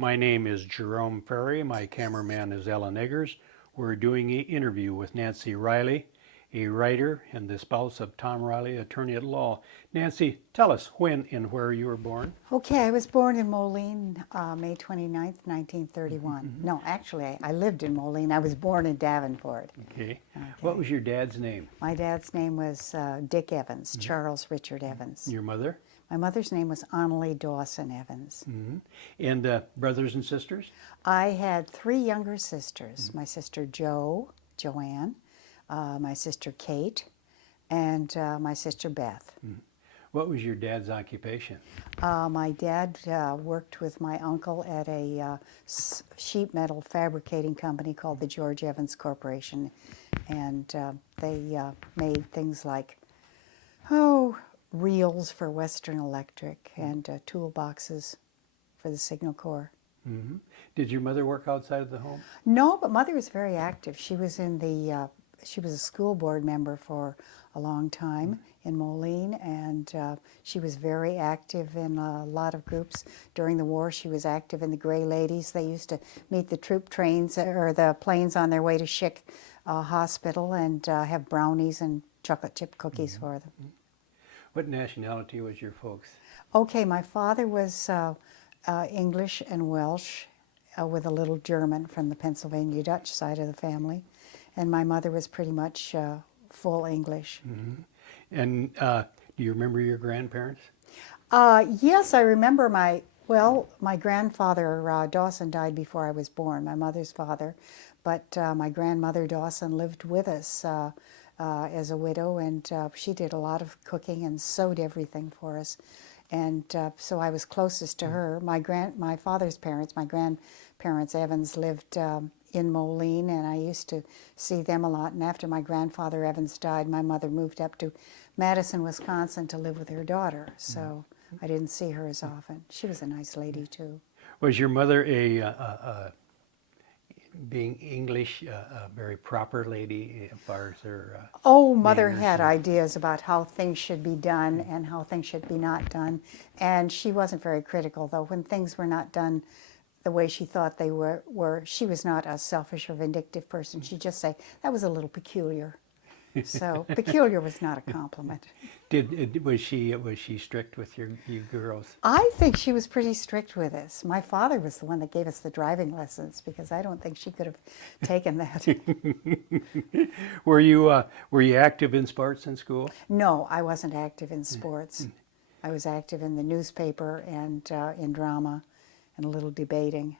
My name is Jerome Ferry. My cameraman is Ellen Eggers. We're doing an interview with Nancy Riley, a writer and the spouse of Tom Riley, attorney at law. Nancy, tell us when and where you were born. Okay, I was born in Moline, May 29th, 1931. No, actually, I lived in Moline. I was born in Davenport. Okay. Okay. What was your dad's name? My dad's name was Dick Evans, Charles Richard Evans. Your mother? My mother's name was Annalie Dawson Evans. And brothers and sisters? I had three younger sisters, my sister Joanne, my sister Kate, and my sister Beth. What was your dad's occupation? My dad worked with my uncle at a sheet metal fabricating company called the George Evans Corporation, and they made things like, reels for Western Electric and toolboxes for the Signal Corps. Did your mother work outside of the home? No, but Mother was very active. She was she was a school board member for a long time in Moline, and she was very active in a lot of groups. During the war, she was active in the Gray Ladies. They used to meet the troop trains or the planes on their way to Schick Hospital and have brownies and chocolate chip cookies for them. What nationality was your folks? Okay, my father was English and Welsh with a little German from the Pennsylvania Dutch side of the family. And my mother was pretty much full English. And do you remember your grandparents? Yes, I remember my grandfather Dawson died before I was born, my mother's father. But my grandmother Dawson lived with us as a widow, and she did a lot of cooking and sewed everything for us. And so I was closest to her. My father's parents, my grandparents Evans, lived in Moline, and I used to see them a lot. And after my grandfather Evans died, my mother moved up to Madison, Wisconsin to live with her daughter. So I didn't see her as often. She was a nice lady too. Was your mother being English, a very proper lady as far as her Mother manners had and- ideas about how things should be done and how things should be not done. And she wasn't very critical, though. When things were not done the way she thought they were, she was not a selfish or vindictive person. She'd just say, that was a little peculiar. So peculiar was not a compliment. Was she strict with you girls? I think she was pretty strict with us. My father was the one that gave us the driving lessons because I don't think she could have taken that. Were you active in sports in school? No, I wasn't active in sports. I was active in the newspaper and in drama and a little debating.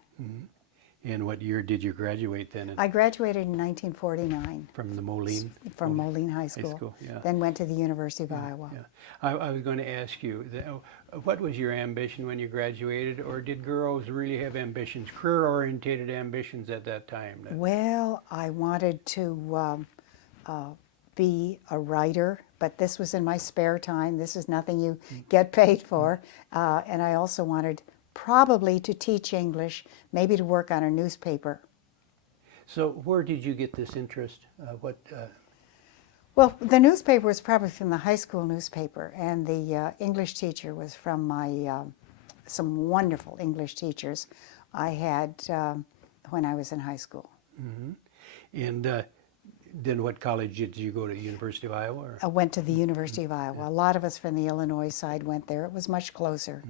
And what year did you graduate then? I graduated in 1949. From the Moline? From Moline High School. Yeah. Then went to the University of Iowa. Yeah. I was going to ask you, what was your ambition when you graduated, or did girls really have ambitions, career-oriented ambitions at that time? Well, I wanted to be a writer, but this was in my spare time. This is nothing you get paid for. And I also wanted probably to teach English, maybe to work on a newspaper. So where did you get this interest? Well, the newspaper was probably from the high school newspaper, and the English teacher was from my some wonderful English teachers I had when I was in high school. And then what college did you go to, University of Iowa? Or? I went to the University of Iowa. A lot of us from the Illinois side went there. It was much closer.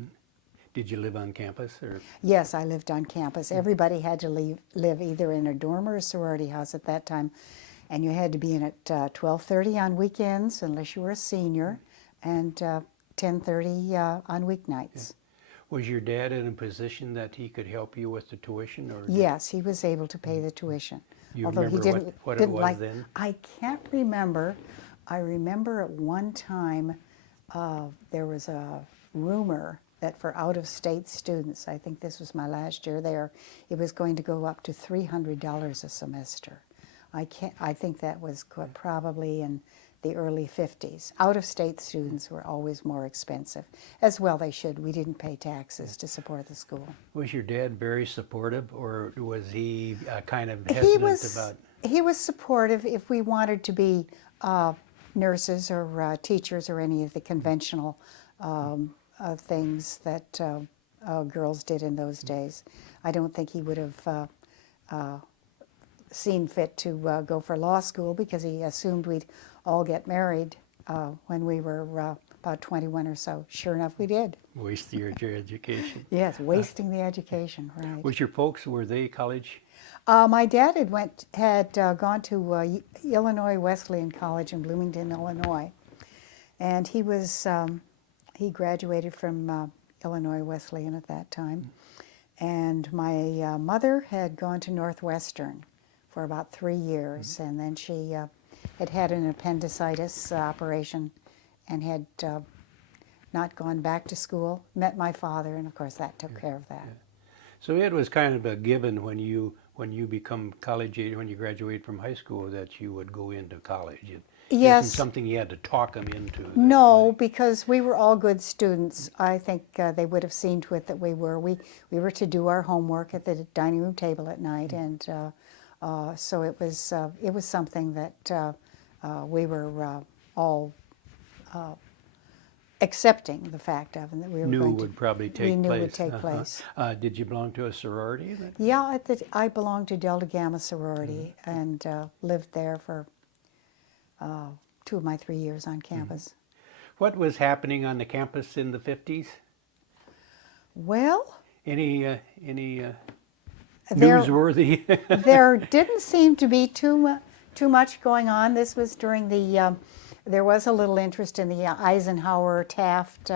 Did you live on campus? Or? Yes, I lived on campus. Everybody had to live either in a dorm or a sorority house at that time. And you had to be in at 12:30 on weekends, unless you were a senior, and 10:30 on weeknights. Was your dad in a position that he could help you with the tuition? Or Yes, he was able to pay the tuition. You Although he remember didn't, what it didn't was like, then? I can't remember. I remember at one time there was a rumor that for out-of-state students, I think this was my last year there, it was going to go up to $300 a semester. I think that was probably in the early 50s. Out-of-state students were always more expensive. As well they should. We didn't pay taxes to support the school. Was your dad very supportive, or was he kind of hesitant about? He was supportive if we wanted to be nurses or teachers or any of the conventional things that girls did in those days. I don't think he would have seen fit to go for law school because he assumed we'd all get married when we were about 21 or so. Sure enough, we did. Waste your education. Yes, wasting the education, right. Was your folks, were they college? My dad had gone to Illinois Wesleyan College in Bloomington, Illinois, and he graduated from Illinois Wesleyan at that time. And my mother had gone to Northwestern for about 3 years, and then she had an appendicitis operation and had not gone back to school, met my father, and of course that took care of that. So it was kind of a given when you become college age, when you graduate from high school, that you would go into college. It Yes. isn't something you had to talk them into. No, because we were all good students. I think they would have seen to it that we were. We were to do our homework at the dining room table at night, and so it was something that we were all accepting the fact of, and that we were Knew going would to, probably take we knew place. would take place. Did you belong to a sorority? Yeah, I belonged to Delta Gamma sorority and lived there for 2 of my 3 years on campus. What was happening on the campus in the 50s? Well, Any there, newsworthy? there didn't seem to be too much going on. This was during the, there was a little interest in the Eisenhower-Taft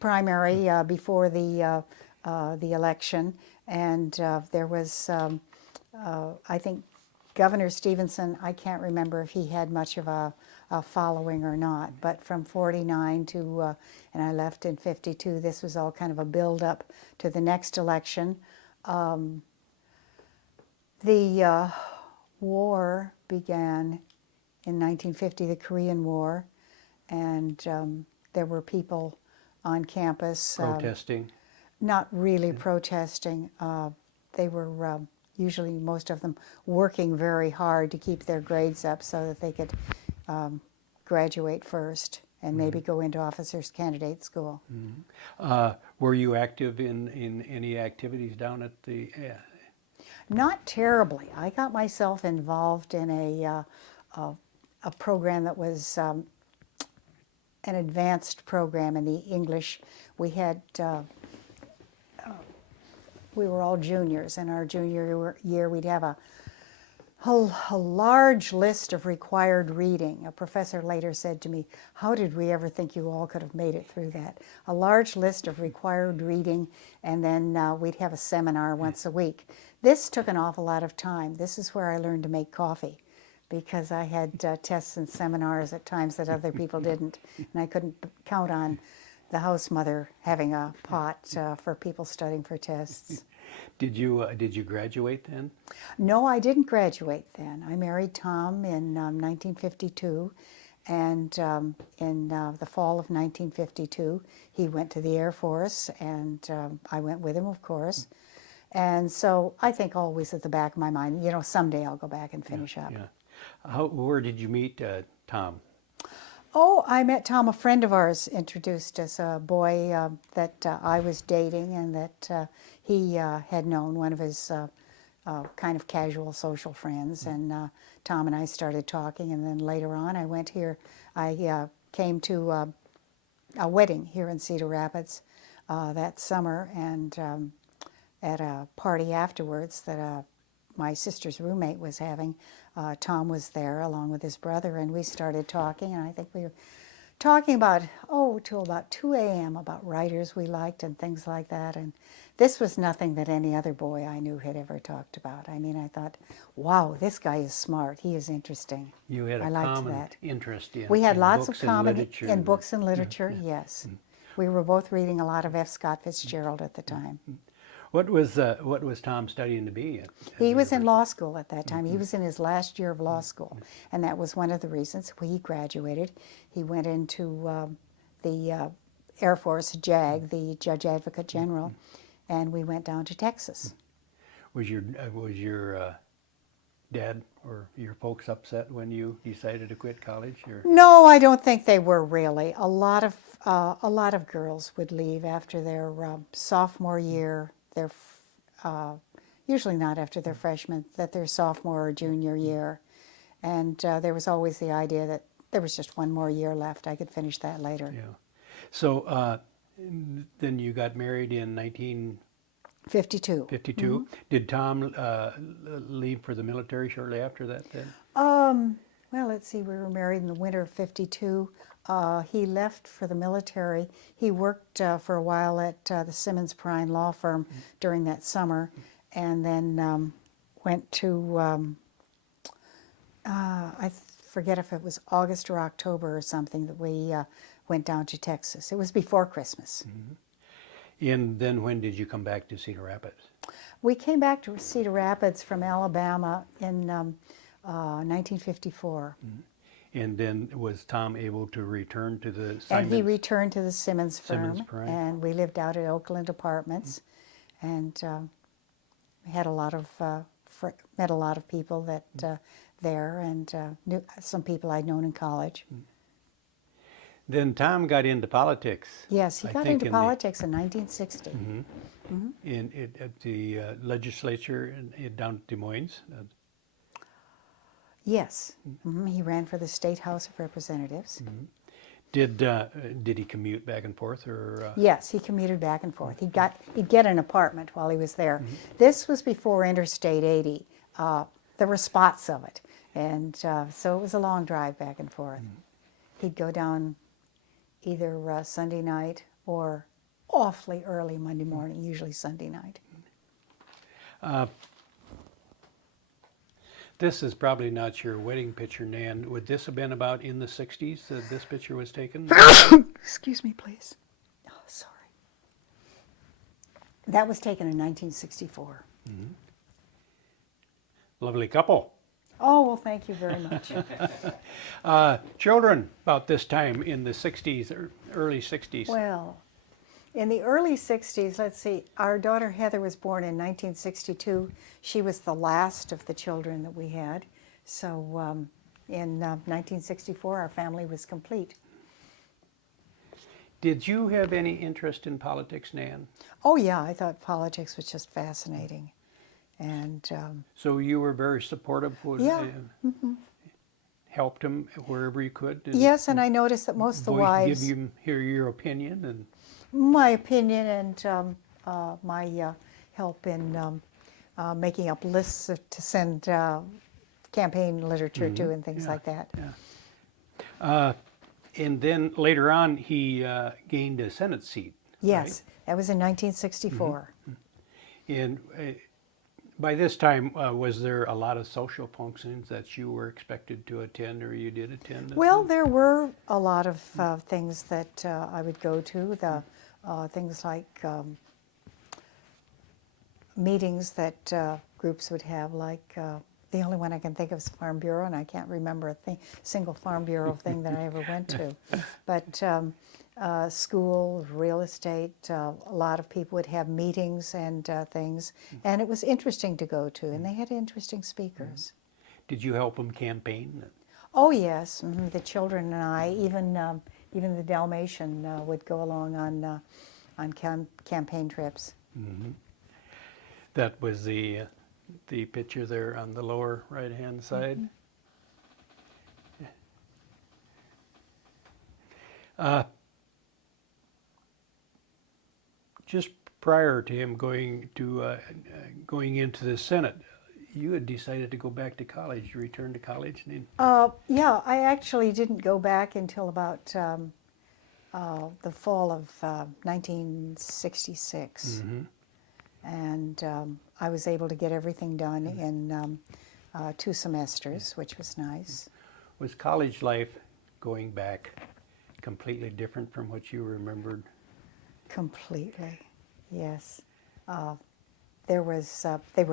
primary before the election, and there was, I think, Governor Stevenson, I can't remember if he had much of a following or not, but from 49 to, and I left in 52, this was all kind of a build-up to the next election. The war began in 1950, the Korean War, and there were people on campus. Protesting? Not really protesting. They were usually, most of them, working very hard to keep their grades up so that they could graduate first and maybe go into officers' candidate school. Were you active in any activities down at the... Not terribly. I got myself involved in a program that was an advanced program in the English. We had we were all juniors. In our junior year, we'd have a large list of required reading. A professor later said to me, "How did we ever think you all could have made it through that?" A large list of required reading, and then we'd have a seminar once a week. This took an awful lot of time. This is where I learned to make coffee, because I had tests and seminars at times that other people didn't, and I couldn't count on the house mother having a pot for people studying for tests. Did you graduate then? No, I didn't graduate then. I married Tom in 1952, and in the fall of 1952, he went to the Air Force, and I went with him, of course. And so I think always at the back of my mind, you know, someday I'll go back and finish up. Yeah. Where did you meet Tom? Oh, I met Tom. A friend of ours introduced us, a boy that I was dating and that he had known, one of his kind of casual social friends. And Tom and I started talking, and then later on I went here. I came to a wedding here in Cedar Rapids that summer, and at a party afterwards that my sister's roommate was having, Tom was there along with his brother, and we started talking, and I think we were talking about, till about 2 a.m. about writers we liked and things like that. And this was nothing that any other boy I knew had ever talked about. I mean, I thought, wow, this guy is smart. He is interesting. You had a common interest in We had lots of books and common literature. in books and literature, yes. We were both reading a lot of F. Scott Fitzgerald at the time. What was Tom studying to be at He was in law school at that time. He was in his last year of law school, and that was one of the reasons he graduated. He went into the Air Force JAG, the Judge Advocate General, and we went down to Texas. Was your Dad or your folks upset when you decided to quit college? Or No, I don't think they were really. A lot of girls would leave after their sophomore year. Usually not after their freshman, that their sophomore or junior year, and there was always the idea that there was just one more year left. I could finish that later. yeah. So then you got married in 52. 1952. Did Tom leave for the military shortly after that then? Well, let's see, we were married in the winter of 52. He left for the military. He worked for a while at the Simmons Prine law firm during that summer, and then went to, I forget if it was August or October or something, that we went down to Texas. It was before Christmas. And then when did you come back to Cedar Rapids? We came back to Cedar Rapids from Alabama in 1954. And then was Tom able to return to the And he Simons? returned to the Simmons Simmons firm, Prime. and we lived out at Oakland Apartments, and we had a lot of met a lot of people that there, and knew some people I'd known in college. Then Tom got into politics. Yes, he I got think into in politics in 1960. At the legislature down at Des Moines. Yes, he ran for the State House of Representatives. Did he commute back and forth, or? Yes, he commuted back and forth. He'd get an apartment while he was there. This was before Interstate 80. There were spots of it, and so it was a long drive back and forth. He'd go down either Sunday night or awfully early Monday morning, usually Sunday night. This is probably not your wedding picture, Nan. Would this have been about in the 60s that this picture was taken? Excuse me, please. Oh, sorry. That was taken in 1964. Lovely couple. Oh, well, thank you very much. Children about this time in the 60s, or early 60s. Well, in the early 60s, let's see, our daughter Heather was born in 1962. She was the last of the children that we had. So in 1964, our family was complete. Did you have any interest in politics, Nan? Oh, yeah, I thought politics was just fascinating. And So you were very supportive? Yeah. Helped him wherever you could? And yes, and I noticed that most of the wives, give you hear your opinion? And my opinion and my help in making up lists to send campaign literature to and things like that. And then later on, he gained a Senate seat. Yes, that was in 1964. And by this time, was there a lot of social functions that you were expected to attend, or you did attend? Well, there were a lot of things that I would go to. The things like meetings that groups would have, like the only one I can think of is Farm Bureau, and I can't remember a single Farm Bureau thing that I ever went to. But school, real estate, a lot of people would have meetings and things, and it was interesting to go to, and they had interesting speakers. Did you help them campaign? Oh yes, the children and I, even the Dalmatian would go along on campaign trips. That was the picture there on the lower right-hand side. Just prior to him going into the Senate, you had decided to go back to college. You returned to college. Yeah, I actually didn't go back until about the fall of 1966. And I was able to get everything done in 2 semesters, which was nice. Was college life going back completely different from what you remembered? Completely, yes. They were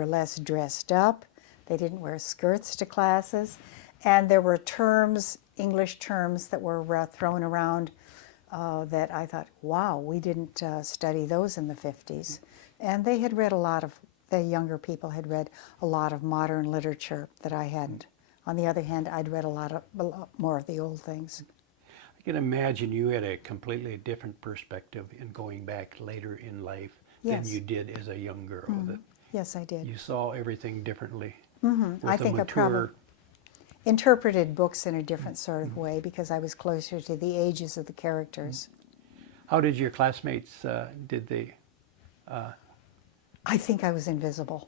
less dressed up. They didn't wear skirts to classes, and there were terms, English terms, that were thrown around that I thought, wow, we didn't study those in the 50s. And they had read a lot of the younger people had read a lot of modern literature that I hadn't. On the other hand, I'd read a lot more of the old things. I can imagine you had a completely different perspective in going back later in life than Yes. you did as a young girl. That Yes, I did. you saw everything differently I with a think I probably mature. interpreted books in a different sort of way because I was closer to the ages of the characters. How did your classmates? Did they? I think I was invisible.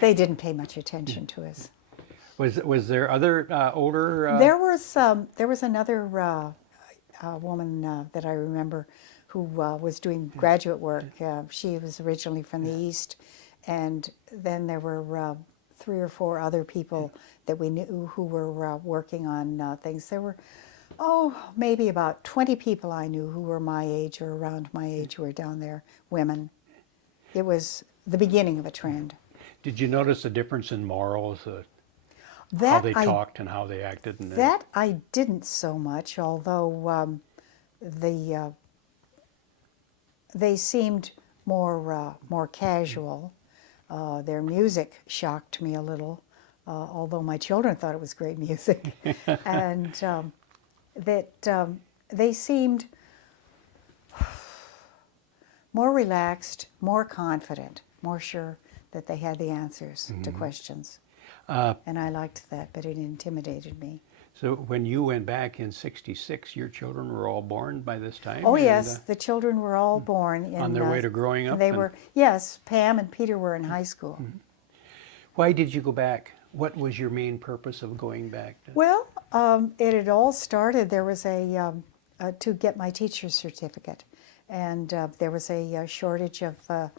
They didn't pay much attention to us. Was there other older? There was another woman that I remember who was doing graduate work. She was originally from the East, and then there were 3 or 4 other people that we knew who were working on things. There were, maybe about 20 people I knew who were my age or around my age who were down there, women. It was the beginning of a trend. Did you notice a difference in morals, how That they I talked and how they acted? And That I didn't so much, although they seemed more casual. Their music shocked me a little, although my children thought it was great music, and they seemed more relaxed, more confident, more sure that they had the answers to questions. And I liked that, but it intimidated me. So when you went back in '66, your children were all born by this time? Oh and, yes, the children were all born in. on their way to growing up? They and were, yes. Pam and Peter were in high school. Why did you go back? What was your main purpose of going back? Well, it had all started. There was to get my teacher's certificate, and there was a shortage of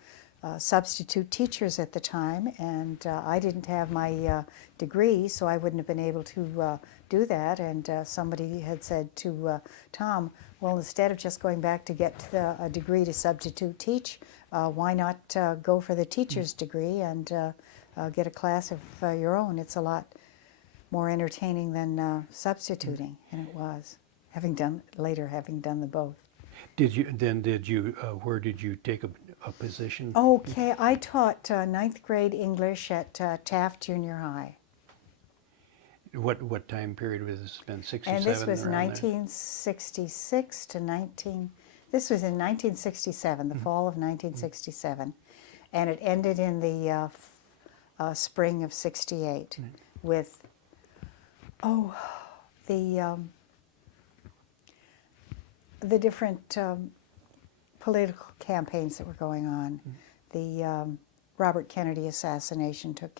substitute teachers at the time, and I didn't have my degree, so I wouldn't have been able to do that. And somebody had said to Tom, well, instead of just going back to get a degree to substitute teach, why not go for the teacher's degree and get a class of your own? It's a lot more entertaining than substituting, and it was, having done the both. Where did you take a position? Okay, I taught 9th grade English at Taft Junior High. What time period was this? Been 67? And this was around there? 1966 to 19. This was in 1967, the fall of 1967, and it ended in the spring of '68 with the different political campaigns that were going on. The Robert Kennedy assassination took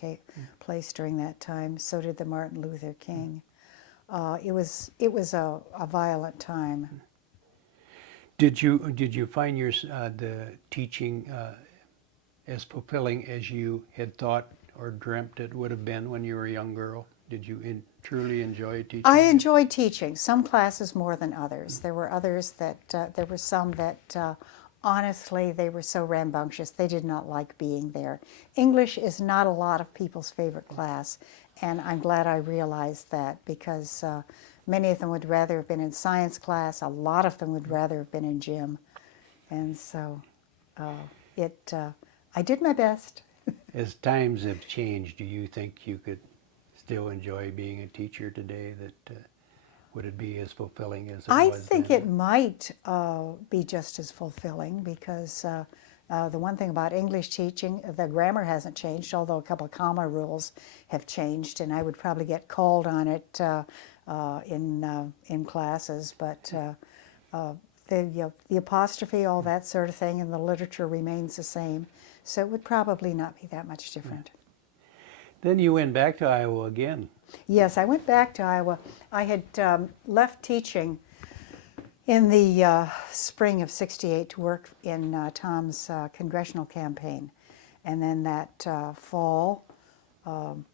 place during that time. So did the Martin Luther King. It was a violent time. Did you find the teaching as fulfilling as you had thought or dreamt it would have been when you were a young girl? Did you truly enjoy teaching? I enjoyed teaching, some classes more than others. There were others there were some that honestly, they were so rambunctious, they did not like being there. English is not a lot of people's favorite class, and I'm glad I realized that, because many of them would rather have been in science class, a lot of them would rather have been in gym, and so I did my best. As times have changed, do you think you could still enjoy being a teacher today? Would it be as fulfilling as it I was think then? it might be just as fulfilling, because the one thing about English teaching, the grammar hasn't changed, although a couple of comma rules have changed, and I would probably get called on it in classes. But the apostrophe, all that sort of thing, and the literature remains the same, so it would probably not be that much different. Then you went back to Iowa again. Yes, I went back to Iowa. I had left teaching in the spring of '68 to work in Tom's congressional campaign. And then that fall, no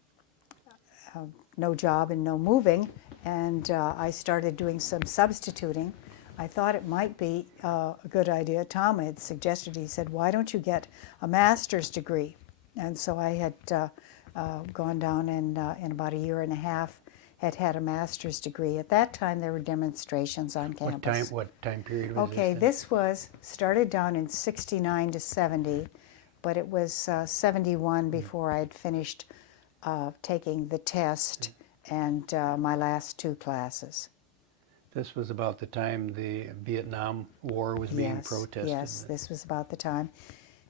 job and no moving, and I started doing some substituting. I thought it might be a good idea. Tom had suggested, he said, why don't you get a master's degree? And so I had gone down and in about a year and a half had had a master's degree. At that time, there were demonstrations on campus. What time period was Okay, this? this was started down in 69 to 70, but it was 71 before I had finished taking the test and my last two classes. This was about the time the Vietnam War was being protested. Yes, this was about the time.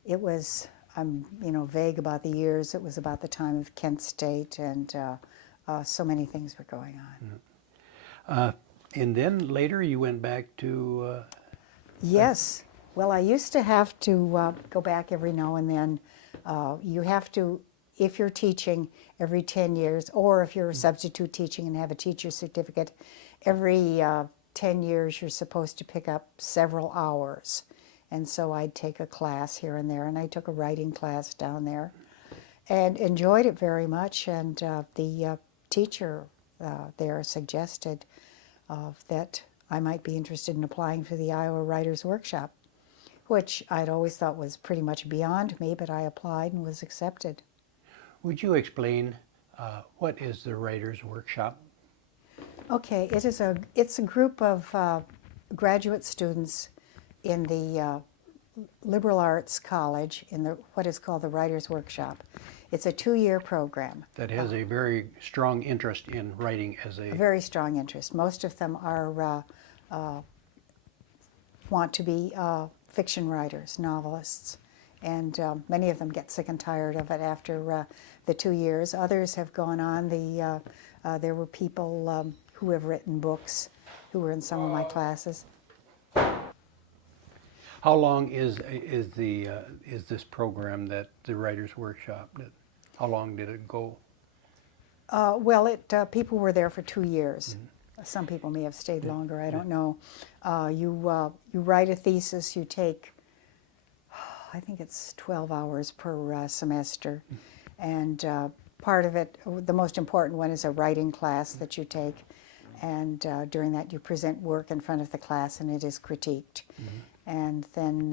It was, I'm vague about the years. It was about the time of Kent State, and so many things were going on. And then later you went back to. Yes. Well, I used to have to go back every now and then. You have to, if you're teaching every 10 years, or if you're a substitute teaching and have a teacher's certificate, every 10 years you're supposed to pick up several hours. And so I'd take a class here and there, and I took a writing class down there and enjoyed it very much. And the teacher there suggested that I might be interested in applying for the Iowa Writers Workshop, which I'd always thought was pretty much beyond me, but I applied and was accepted. Would you explain what is the Writers Workshop? Okay, it's a group of graduate students in the liberal arts college in what is called the Writers Workshop. It's a 2-year program. That has a very strong interest in writing as A very strong interest. Most of them are want to be fiction writers, novelists, and many of them get sick and tired of it after the 2 years. Others have gone on. There were people who have written books who were in some of my classes. How long is this program, that the Writers Workshop? How long did it go? Well, people were there for 2 years. Some people may have stayed longer. I don't know. You write a thesis. You take, I think it's 12 hours per semester, and part of it, the most important one, is a writing class that you take, and during that you present work in front of the class, and it is critiqued. And then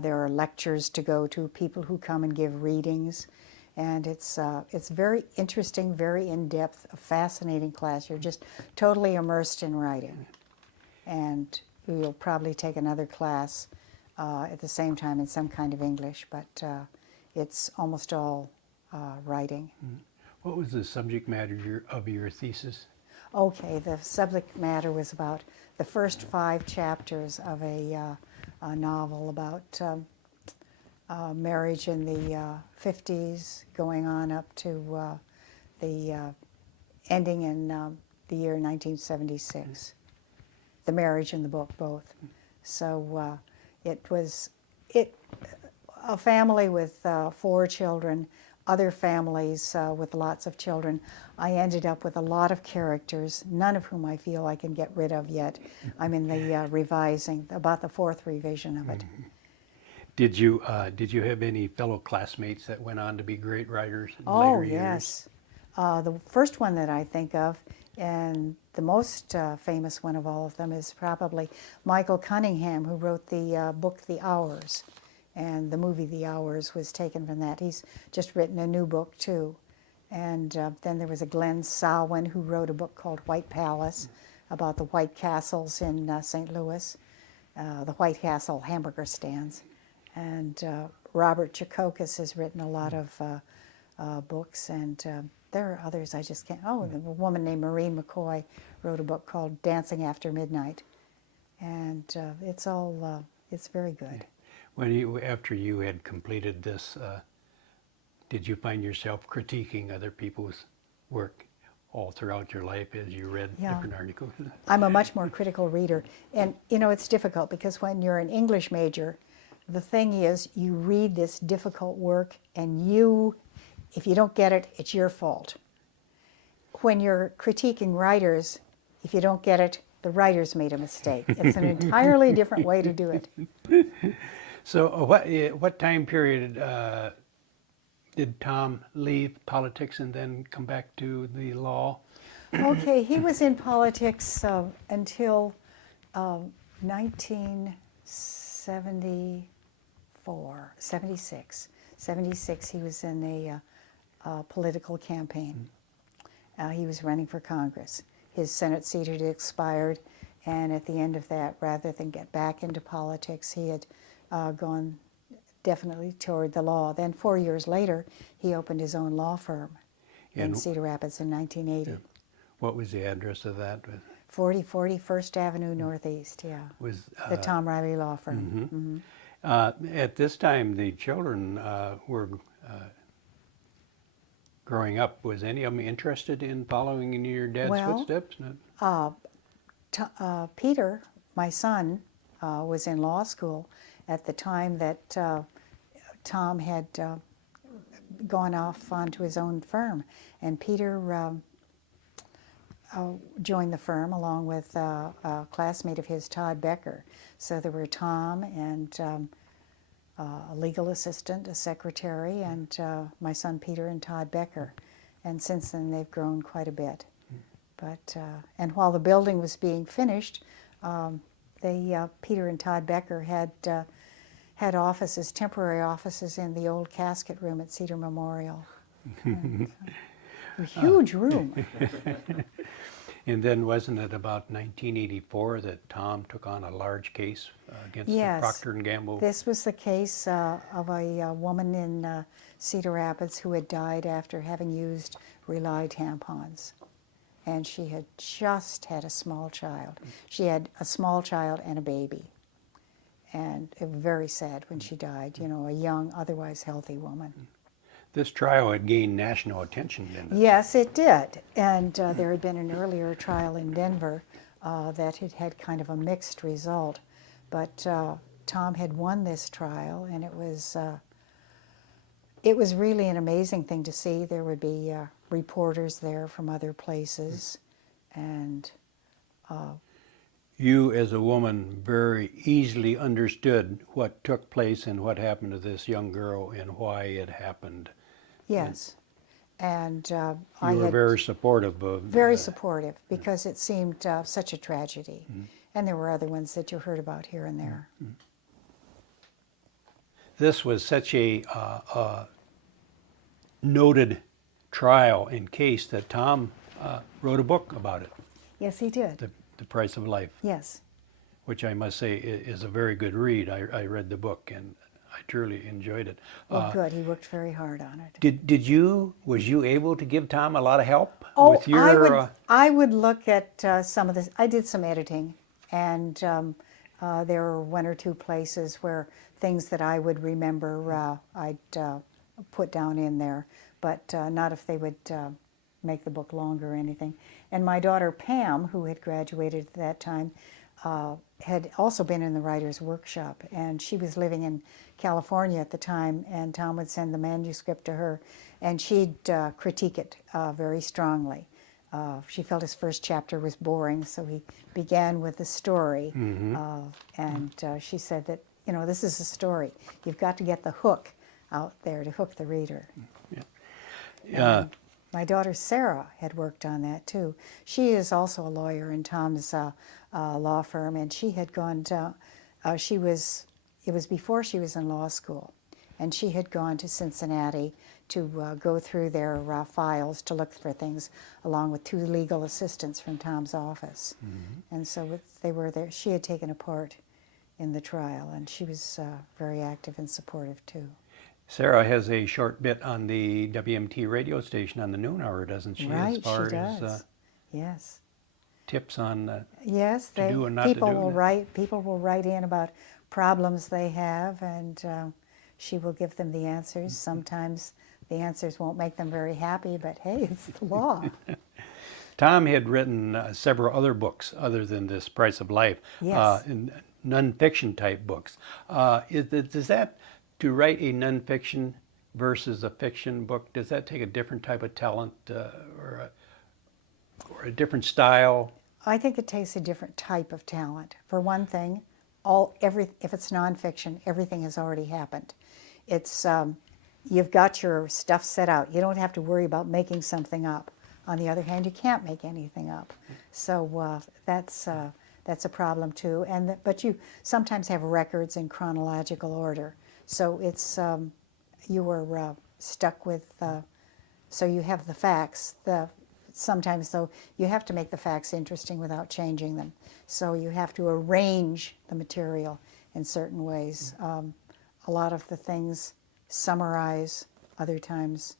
there are lectures to go to, people who come and give readings. And it's very interesting, very in-depth, a fascinating class. You're just totally immersed in writing. And you'll probably take another class at the same time in some kind of English, but it's almost all writing. What was the subject matter of your thesis? Okay, the subject matter was about the first 5 chapters of a novel about marriage in the 50s, going on up to the ending in the year 1976. The marriage and the book, both. So it was a family with 4 children, other families with lots of children. I ended up with a lot of characters, none of whom I feel I can get rid of yet. I'm in the revising, about the 4th revision of it. Did you have any fellow classmates that went on to be great writers in later Oh, years? yes. The first one that I think of, and the most famous one of all of them, is probably Michael Cunningham, who wrote the book The Hours. And the movie The Hours was taken from that. He's just written a new book, too. And then there was a Glenn Salwin, who wrote a book called White Palace, about the White Castles in St. Louis, the White Castle hamburger stands. And Robert Chakokis has written a lot of books, and there are others I just can't. Oh, a woman named Maureen McCoy wrote a book called Dancing After Midnight, and it's very good. After you had completed this, did you find yourself critiquing other people's work all throughout your life as you read different articles? I'm a much more critical reader, and it's difficult because when you're an English major, the thing is, you read this difficult work, and if you don't get it, it's your fault. When you're critiquing writers, if you don't get it, the writers made a mistake. It's an entirely different way to do it. So what time period did Tom leave politics and then come back to the law? Okay, he was in politics until 1976. 76, he was in a political campaign. he was running for Congress. His Senate seat had expired, and at the end of that, rather than get back into politics, he had gone definitely toward the law. Then 4 years later, he opened his own law firm in And Cedar Rapids in 1980. what was the address of that? 4040 First Avenue Northeast, yeah. Was The Tom Riley Law Firm. at this time the children were growing up? Was any of them interested in following in your dad's Well, footsteps? Peter, my son, was in law school at the time that Tom had gone off onto his own firm. And Peter joined the firm along with a classmate of his, Todd Becker. So there were Tom and a legal assistant, a secretary, and my son Peter and Todd Becker. And since then they've grown quite a bit. But and while the building was being finished, Peter and Todd Becker had offices, temporary offices in the old casket room at Cedar Memorial. And, a huge room. And then wasn't it about 1984 that Tom took on a large case against Yes. the Procter & Gamble? This was the case of a woman in Cedar Rapids who had died after having used Rely tampons. And she had just had a small child. She had a small child and a baby. And it was very sad when she died, you know, a young, otherwise healthy woman. This trial had gained national attention, didn't it? Yes, it did. And there had been an earlier trial in Denver that had had kind of a mixed result. But Tom had won this trial, and it was really an amazing thing to see. There would be reporters there from other places, and You, as a woman, very easily understood what took place and what happened to this young girl and why it happened. yes, and You I were had very supportive of. very supportive because it seemed such a tragedy, and there were other ones that you heard about here and there. This was such a noted trial and case that Tom wrote a book about it, Yes, he did. The Price of Life, Yes. which I must say is a very good read. I read the book and I truly enjoyed it. Well, good. He worked very hard on it. Was you able to give Tom a lot of help Oh, with your? I would look at some of this. I did some editing, and there were one or two places where things that I would remember I'd put down in there, but not if they would make the book longer or anything. And my daughter Pam, who had graduated at that time, had also been in the writer's workshop, and she was living in California at the time, and Tom would send the manuscript to her, and she'd critique it very strongly. She felt his first chapter was boring, so he began with the story, and she said that, you know, this is a story. You've got to get the hook out there to hook the reader. My daughter Sarah had worked on that too. She is also a lawyer in Tom's law firm, and she had gone to, it was before she was in law school, and she had gone to Cincinnati to go through their files to look for things, along with two legal assistants from Tom's office. And so they were there. She had taken a part in the trial, and she was very active and supportive too. Sarah has a short bit on the WMT radio station on the noon hour, doesn't she? Right, as far she as does. Yes. tips on Yes, to do and not to people do. will write. People will write in about problems they have, and she will give them the answers. Sometimes the answers won't make them very happy, but hey, it's the law. Tom had written several other books other than this Price of Life, Yes. nonfiction type books. Does that, to write a nonfiction versus a fiction book, does that take a different type of talent or a different style? I think it takes a different type of talent. For one thing, if it's nonfiction, everything has already happened. It's you've got your stuff set out. You don't have to worry about making something up. On the other hand, you can't make anything up. So that's a problem too. But you sometimes have records in chronological order. So it's you were stuck with. So you have the facts. sometimes, though, you have to make the facts interesting without changing them. So you have to arrange the material in certain ways. A lot of the things summarize, other times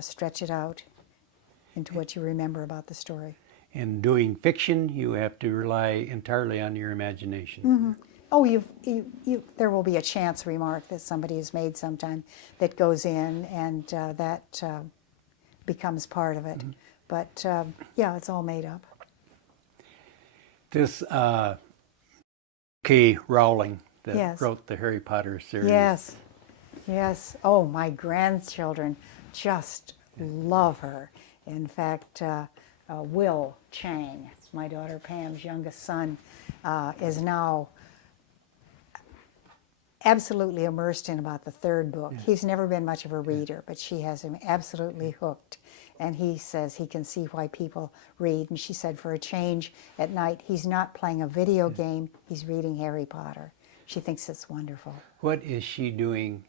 stretch it out into what you remember about the story. In doing fiction, you have to rely entirely on your imagination. Oh, there will be a chance remark that somebody has made sometime that goes in, and that becomes part of it. But yeah, it's all made up. This K. Rowling that Yes. wrote the Harry Potter series. Yes, yes. Oh, my grandchildren just love her. In fact, Will Chang, my daughter Pam's youngest son, is now absolutely immersed in about the third book. Yeah. He's never been much of a reader, but she has him absolutely hooked. And he says he can see why people read. And she said for a change at night, he's not playing a video game, he's reading Harry Potter. She thinks it's wonderful. What is she doing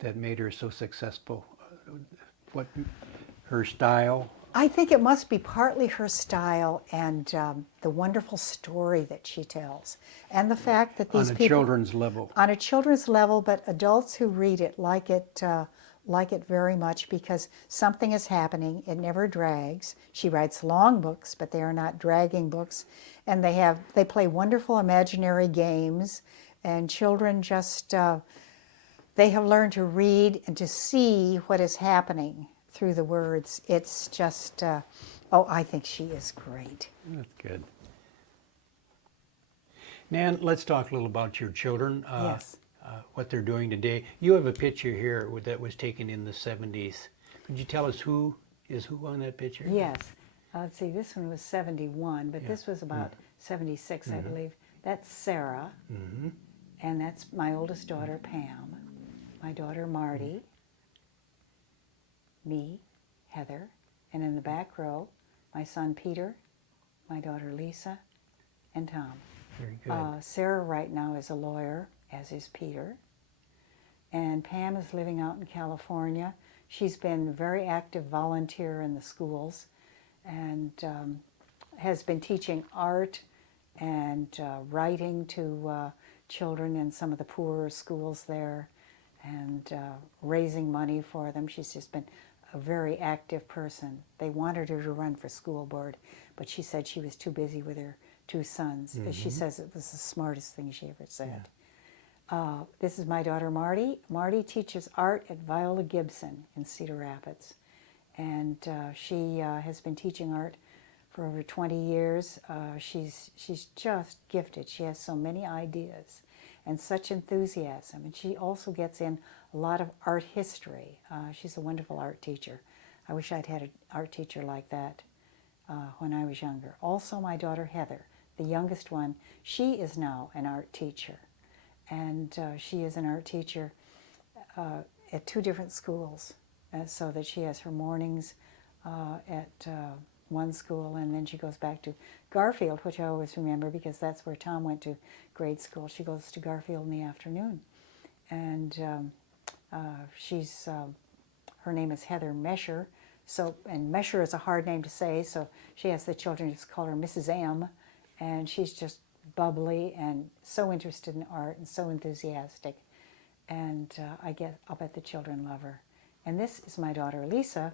that made her so successful? What, her style? I think it must be partly her style and the wonderful story that she tells, and the fact that these On a people, children's level. on a children's level, but adults who read it like it very much because something is happening. It never drags. She writes long books, but they are not dragging books, and they play wonderful imaginary games, and children just they have learned to read and to see what is happening through the words. It's just, oh, I think she is great. That's good. Nan, let's talk a little about your children. Yes. What they're doing today. You have a picture here that was taken in the 70s. Could you tell us who is who on that picture? Yes. Let's see, this one was 71, but Yeah. this was about 76, I believe. That's Sarah, and that's my oldest daughter, Pam, my daughter, Marty, me, Heather, and in the back row, my son, Peter, my daughter, Lisa, and Tom. Very good. Sarah right now is a lawyer, as is Peter. And Pam is living out in California. She's been a very active volunteer in the schools and has been teaching art and writing to children in some of the poorer schools there and raising money for them. She's just been a very active person. They wanted her to run for school board, but she said she was too busy with her two sons. She says it was the smartest thing she ever said. This is my daughter Marty. Marty teaches art at Viola Gibson in Cedar Rapids. And she has been teaching art for over 20 years. She's just gifted. She has so many ideas and such enthusiasm. And she also gets in a lot of art history. She's a wonderful art teacher. I wish I'd had an art teacher like that when I was younger. Also my daughter Heather, the youngest one, she is now an art teacher. And she is an art teacher at two different schools, so that she has her mornings at one school, and then she goes back to Garfield, which I always remember because that's where Tom went to grade school. She goes to Garfield in the afternoon. And her name is Heather Mesher, and Mesher is a hard name to say, so she has the children just call her Mrs. M, and she's just bubbly and so interested in art and so enthusiastic. And I'll bet the children love her. And this is my daughter Lisa,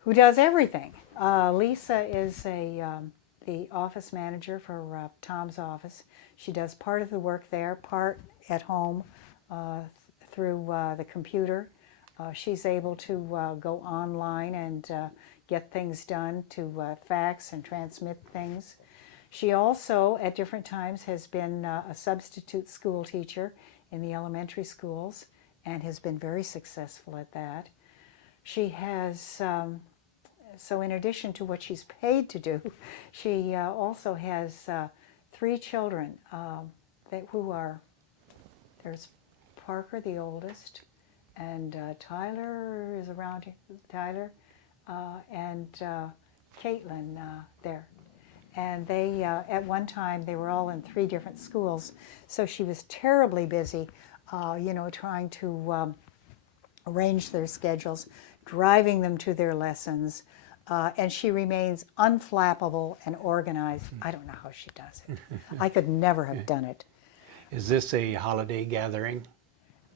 who does everything. Lisa is the office manager for Tom's office. She does part of the work there, part at home through the computer. She's able to go online and get things done, to fax and transmit things. She also, at different times, has been a substitute school teacher in the elementary schools and has been very successful at that. She has, so in addition to what she's paid to do, she also has 3 children there's Parker, the oldest, and Tyler is around here, and Caitlin there. And they, at one time, they were all in 3 different schools, so she was terribly busy, trying to arrange their schedules, driving them to their lessons, and she remains unflappable and organized. I don't know how she does it. I could never have done it. Is this a holiday gathering?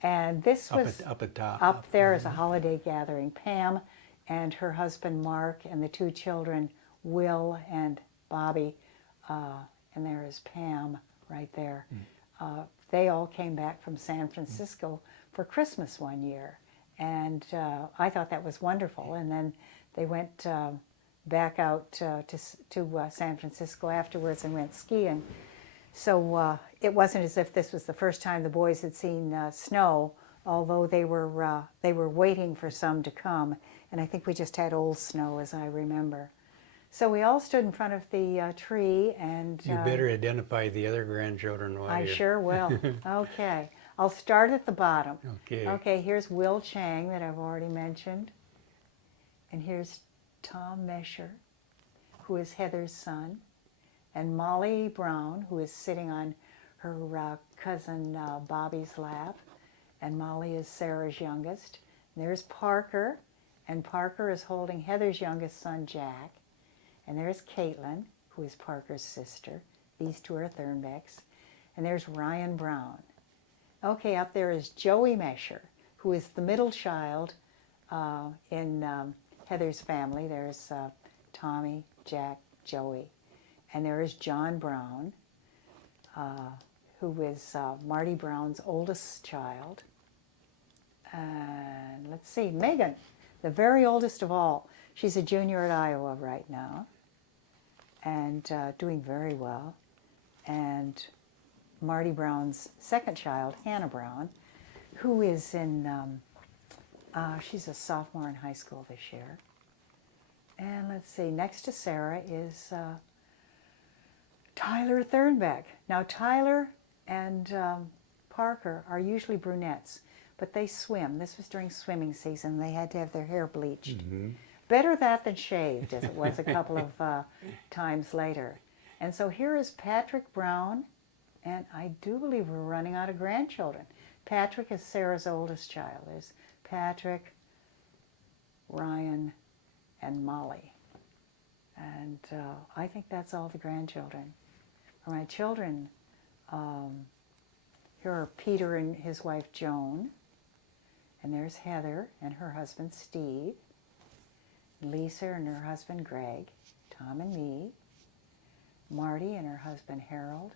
And this was Up at top. up there as a holiday gathering. Pam and her husband Mark and the two children, Will and Bobby, and there is Pam right there. They all came back from San Francisco for Christmas one year, and I thought that was wonderful. And then they went back out to San Francisco afterwards and went skiing. So it wasn't as if this was the first time the boys had seen snow, although they were waiting for some to come, and I think we just had old snow, as I remember. So we all stood in front of the tree, and You better identify the other grandchildren while I you're... sure will. Okay, I'll start at the bottom. Okay. Okay, here's Will Chang that I've already mentioned, and here's Tom Mesher, who is Heather's son, and Molly Brown, who is sitting on her cousin Bobby's lap, and Molly is Sarah's youngest. And there's Parker, and Parker is holding Heather's youngest son, Jack. And there's Caitlin, who is Parker's sister. These two are Thurnbecks. And there's Ryan Brown. Okay, up there is Joey Mesher, who is the middle child in Heather's family. There's Tommy, Jack, Joey. And there is John Brown, who is Marty Brown's oldest child. And let's see, Megan, the very oldest of all. She's a junior at Iowa right now and doing very well. And Marty Brown's second child, Hannah Brown, who is in, she's a sophomore in high school this year. And let's see, next to Sarah is Tyler Thurnbeck. Now Tyler and Parker are usually brunettes, but they swim. This was during swimming season. They had to have their hair bleached. Mm-hmm. Better that than shaved, as it was a couple of times later. And so here is Patrick Brown, and I do believe we're running out of grandchildren. Patrick is Sarah's oldest child. There's Patrick, Ryan, and Molly. And I think that's all the grandchildren. For my children, here are Peter and his wife Joan, and there's Heather and her husband Steve, Lisa and her husband Greg, Tom and me, Marty and her husband Harold,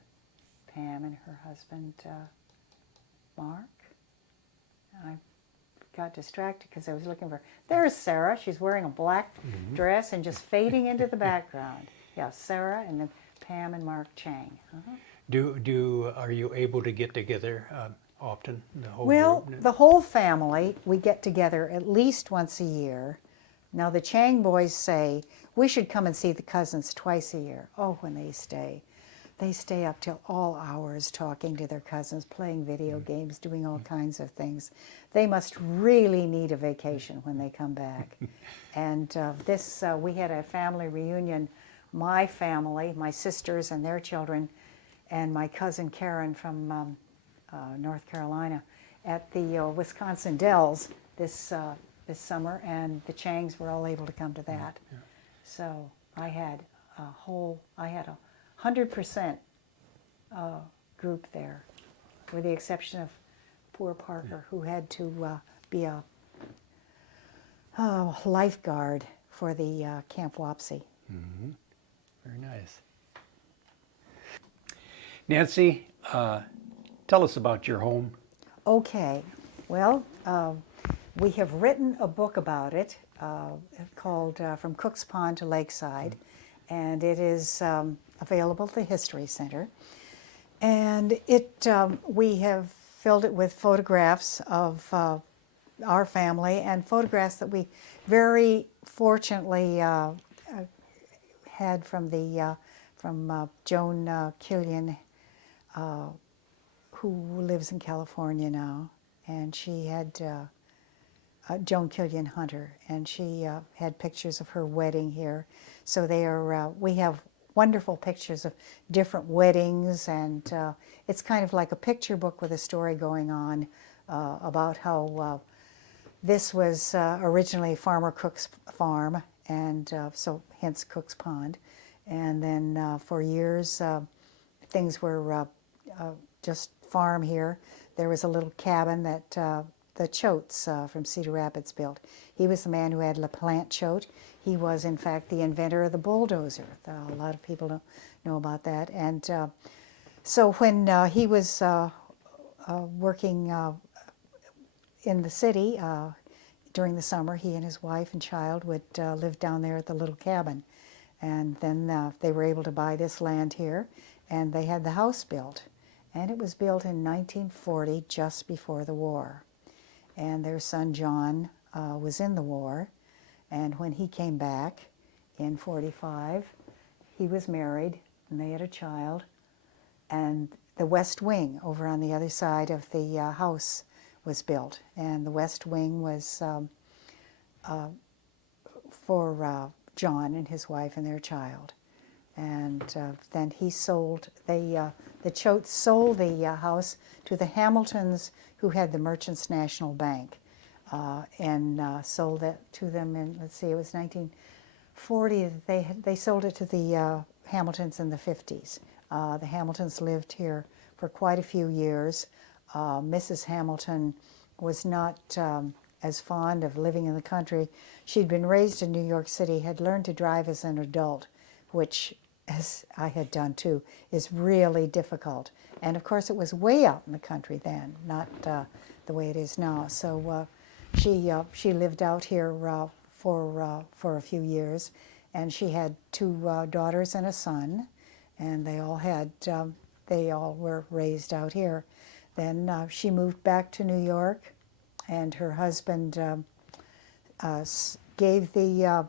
Pam and her husband Mark. I got distracted because I was looking for, there's Sarah. She's wearing a black dress and just fading into the background. Yeah, Sarah and then Pam and Mark Chang. Are you able to get together often, the whole Well, group? the whole family, we get together at least once a year. Now the Chang boys say, we should come and see the cousins twice a year. Oh, when they stay. They stay up till all hours talking to their cousins, playing video games, doing all kinds of things. They must really need a vacation when they come back. And we had a family reunion, my family, my sisters and their children, and my cousin Karen from North Carolina at the Wisconsin Dells this summer, and the Changs were all able to come to that. Yeah. So I had a 100% group there, with the exception of poor Parker, who had to be a lifeguard for the Camp Wapsie. Mm-hmm. Very nice. Nancy, tell us about your home. Okay, well, we have written a book about it called From Cook's Pond to Lakeside, and it is available at the History Center. And we have filled it with photographs of our family and photographs that we very fortunately had from Joan Killian, who lives in California now, and she had Joan Killian Hunter, and she had pictures of her wedding here. So they are. We have wonderful pictures of different weddings, and it's kind of like a picture book with a story going on about how This was originally Farmer Cook's farm, and so hence Cook's Pond. And then for years, things were just farm here. There was a little cabin that the Choates from Cedar Rapids built. He was the man who had LaPlante Choate. He was, in fact, the inventor of the bulldozer. A lot of people don't know about that. And so when he was working in the city during the summer, he and his wife and child would live down there at the little cabin. And then they were able to buy this land here, and they had the house built. And it was built in 1940, just before the war. And their son John was in the war, and when he came back in 45, he was married, and they had a child. And the West Wing over on the other side of the house was built, and the West Wing was for John and his wife and their child. And then he sold, the Choates sold the house to the Hamiltons, who had the Merchants National Bank, and sold it to them in, let's see, it was 1940. They sold it to the Hamiltons in the 50s. The Hamiltons lived here for quite a few years. Mrs. Hamilton was not as fond of living in the country. She'd been raised in New York City, had learned to drive as an adult, which, as I had done too, is really difficult. And of course it was way out in the country then, not the way it is now. So she lived out here for a few years, and she had two daughters and a son, and they all were raised out here. Then she moved back to New York, and her husband gave the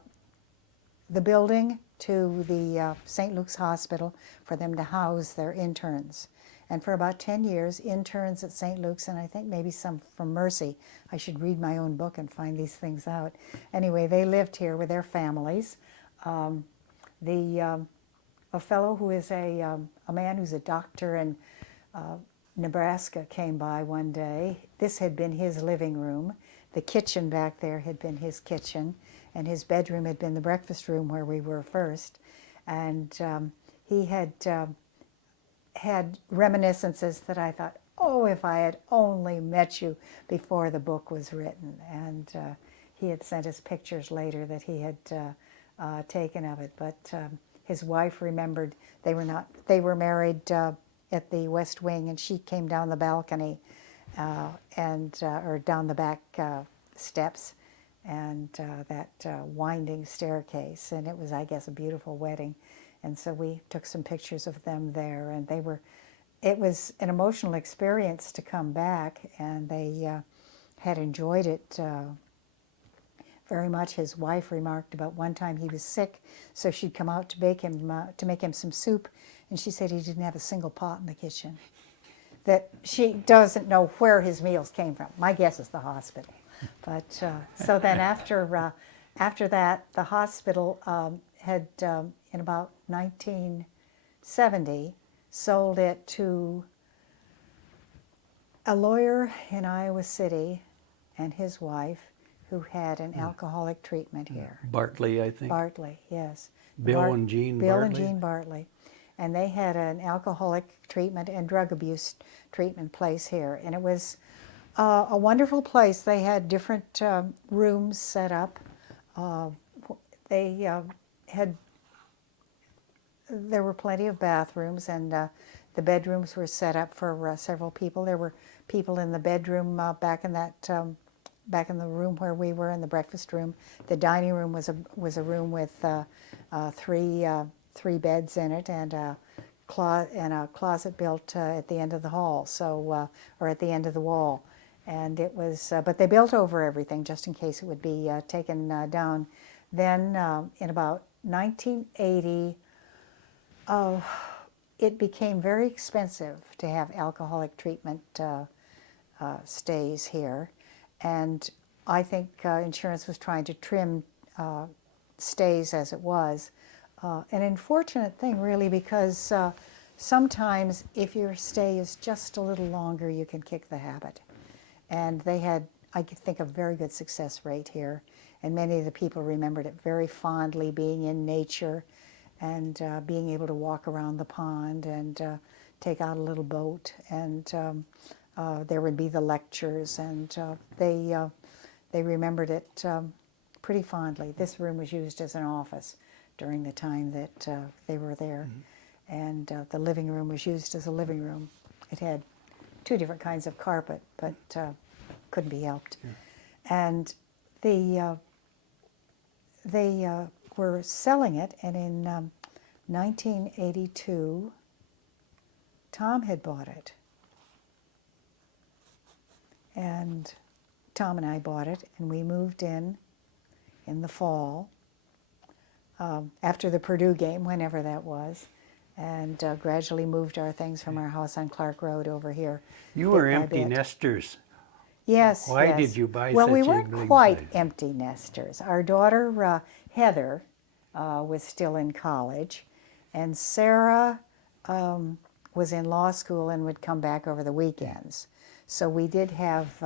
building to the St. Luke's Hospital for them to house their interns. And for about 10 years, interns at St. Luke's, and I think maybe some from Mercy. I should read my own book and find these things out. Anyway, they lived here with their families. A fellow who is a man who's a doctor in Nebraska came by one day. This had been his living room. The kitchen back there had been his kitchen, and his bedroom had been the breakfast room where we were first. And he had had reminiscences that I thought, oh, if I had only met you before the book was written. And he had sent us pictures later that he had taken of it. But his wife remembered they were married at the West Wing, and she came down the balcony or down the back steps, and that winding staircase, and it was, I guess, a beautiful wedding. And so we took some pictures of them there, and it was an emotional experience to come back, and they had enjoyed it very much. His wife remarked about one time he was sick, so she'd come out to make him some soup, and she said he didn't have a single pot in the kitchen. That she doesn't know where his meals came from. My guess is the hospital. But so then after that, the hospital had, in about 1970, sold it to a lawyer in Iowa City and his wife, who had an alcoholic treatment here. Bartley, I think. Bartley, yes. Bill and Jean Bill Bartley. and Jean Bartley. And they had an alcoholic treatment and drug abuse treatment place here. And it was a wonderful place. They had different rooms set up. There were plenty of bathrooms, and the bedrooms were set up for several people. There were people in the bedroom back in the room where we were, in the breakfast room. The dining room was a room with three beds in it, and a closet built at the end of the hall, or at the end of the wall. And it was, but they built over everything just in case it would be taken down. Then in about 1980, it became very expensive to have alcoholic treatment stays here. And I think insurance was trying to trim stays as it was. An unfortunate thing, really, because sometimes if your stay is just a little longer, you can kick the habit. And they had I could think of very good success rate here. And many of the people remembered it very fondly, being in nature and being able to walk around the pond and take out a little boat. And there would be the lectures, and they remembered it pretty fondly. This room was used as an office during the time that they were there. And the living room was used as a living room. It had two different kinds of carpet, but couldn't be helped. And they were selling it, and in 1982, Tom had bought it. And Tom and I bought it, and we moved in the fall, after the Purdue game, whenever that was, and gradually moved our things from our house on Clark Road over here. You were bit by empty bit. nesters. Yes, Why yes. did you buy well, such we a weren't big quite place? empty nesters. Our daughter, Heather, was still in college, and Sarah was in law school and would come back over the weekends. So we did have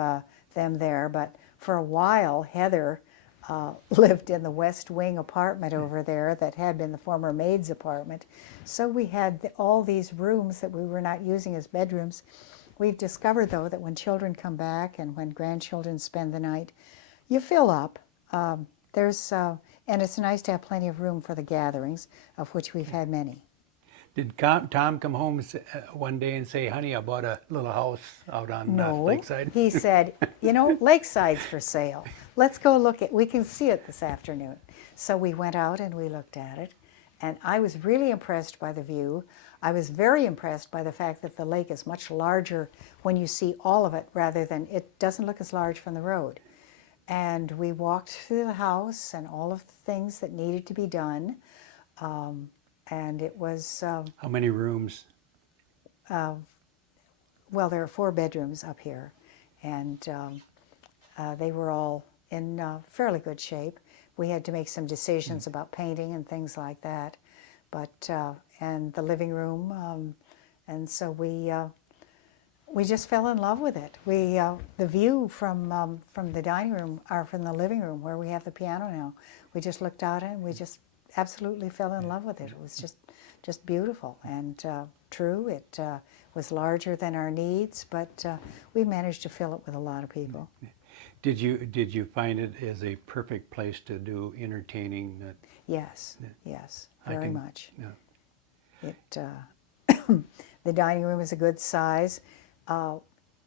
them there, but for a while, Heather lived in the West Wing apartment over there that had been the former maid's apartment. So we had all these rooms that we were not using as bedrooms. We've discovered, though, that when children come back and when grandchildren spend the night, you fill up. And it's nice to have plenty of room for the gatherings, of which we've had many. Did Tom come home one day and say, honey, I bought a little house out on No, Lakeside? he said, Lakeside's for sale. Let's go look we can see it this afternoon. So we went out and we looked at it, and I was really impressed by the view. I was very impressed by the fact that the lake is much larger when you see all of it, rather than, it doesn't look as large from the road. And we walked through the house and all of the things that needed to be done. And it was, How many rooms? well, there are 4 bedrooms up here, and they were all in fairly good shape. We had to make some decisions about painting and things like that, but and the living room, and so we just fell in love with it. The view from the dining room, or from the living room where we have the piano now, we just looked out and we just absolutely fell in love with it. It was just beautiful and true. It was larger than our needs, but we managed to fill it with a lot of people. Did you find it as a perfect place to do entertaining? Yes, yes, very much. Yeah. It the dining room is a good size.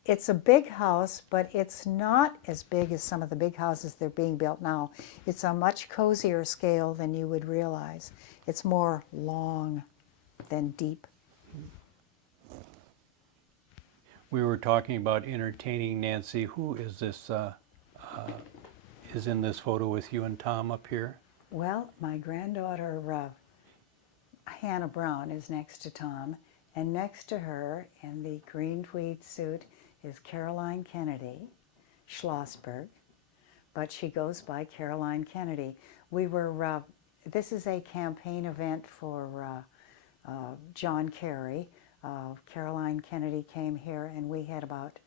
It's a big house, but it's not as big as some of the big houses that are being built now. It's a much cozier scale than you would realize. It's more long than deep. We were talking about entertaining, Nancy. Who is this? Is in this photo with you and Tom up here? Well, my granddaughter Hannah Brown is next to Tom, and next to her in the green tweed suit is Caroline Kennedy Schlossberg, but she goes by Caroline Kennedy. We were, this is a campaign event for John Kerry. Caroline Kennedy came here, and we had about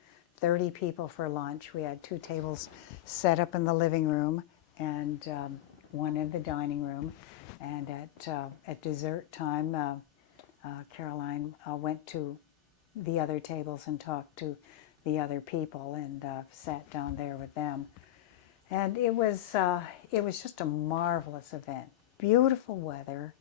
30 people for lunch. We had 2 tables set up in the living room and one in the dining room. And at dessert time, Caroline went to the other tables and talked to the other people and sat down there with them. And it was just a marvelous event. Beautiful weather.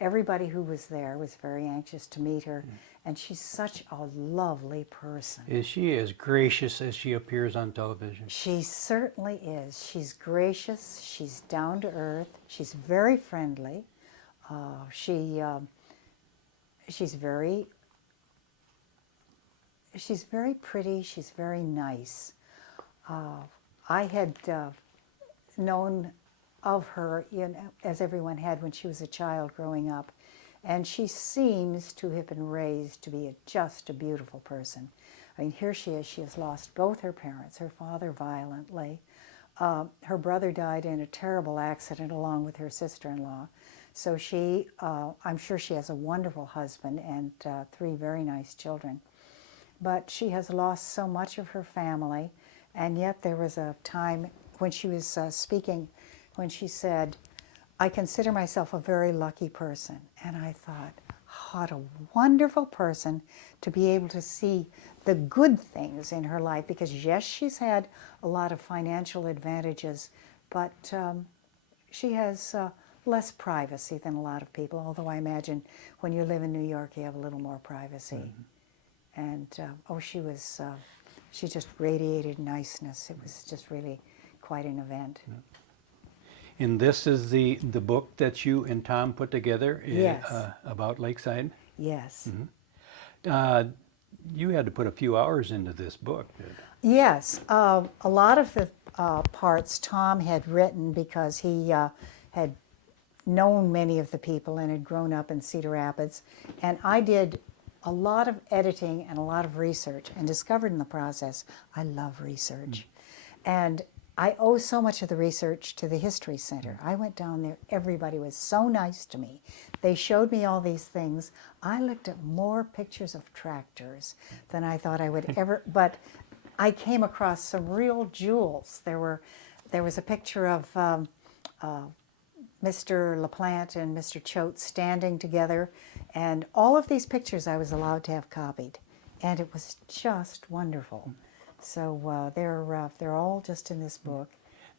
Everybody who was there was very anxious to meet her, and she's such a lovely person. Is she as gracious as she appears on television? She certainly is. She's gracious, she's down to earth, she's very friendly. She's very pretty, she's very nice. I had known of her, as everyone had when she was a child growing up, and she seems to have been raised to be just a beautiful person. I mean, here she is. She has lost both her parents, her father violently. Her brother died in a terrible accident along with her sister-in-law. So she, I'm sure she has a wonderful husband and 3 very nice children. But she has lost so much of her family, And yet there was a time when she was speaking, when she said, I consider myself a very lucky person. And I thought, what a wonderful person to be able to see the good things in her life. Because yes, she's had a lot of financial advantages, but she has less privacy than a lot of people. Although I imagine when you live in New York, you have a little more privacy. And she just radiated niceness. It was just really quite an event. And this is the book that you and Tom put together Yes. About Lakeside. Yes. You had to put a few hours into this book. Yes. A lot of the parts Tom had written because he had known many of the people and had grown up in Cedar Rapids. And I did a lot of editing and a lot of research and discovered in the process I love research. And I owe so much of the research to the History Center. I went down there, everybody was so nice to me. They showed me all these things. I looked at more pictures of tractors than I thought I would ever, but I came across some real jewels. There was a picture of Mr. LaPlante and Mr. Choate standing together, and all of these pictures I was allowed to have copied, and it was just wonderful. So they're all just in this book.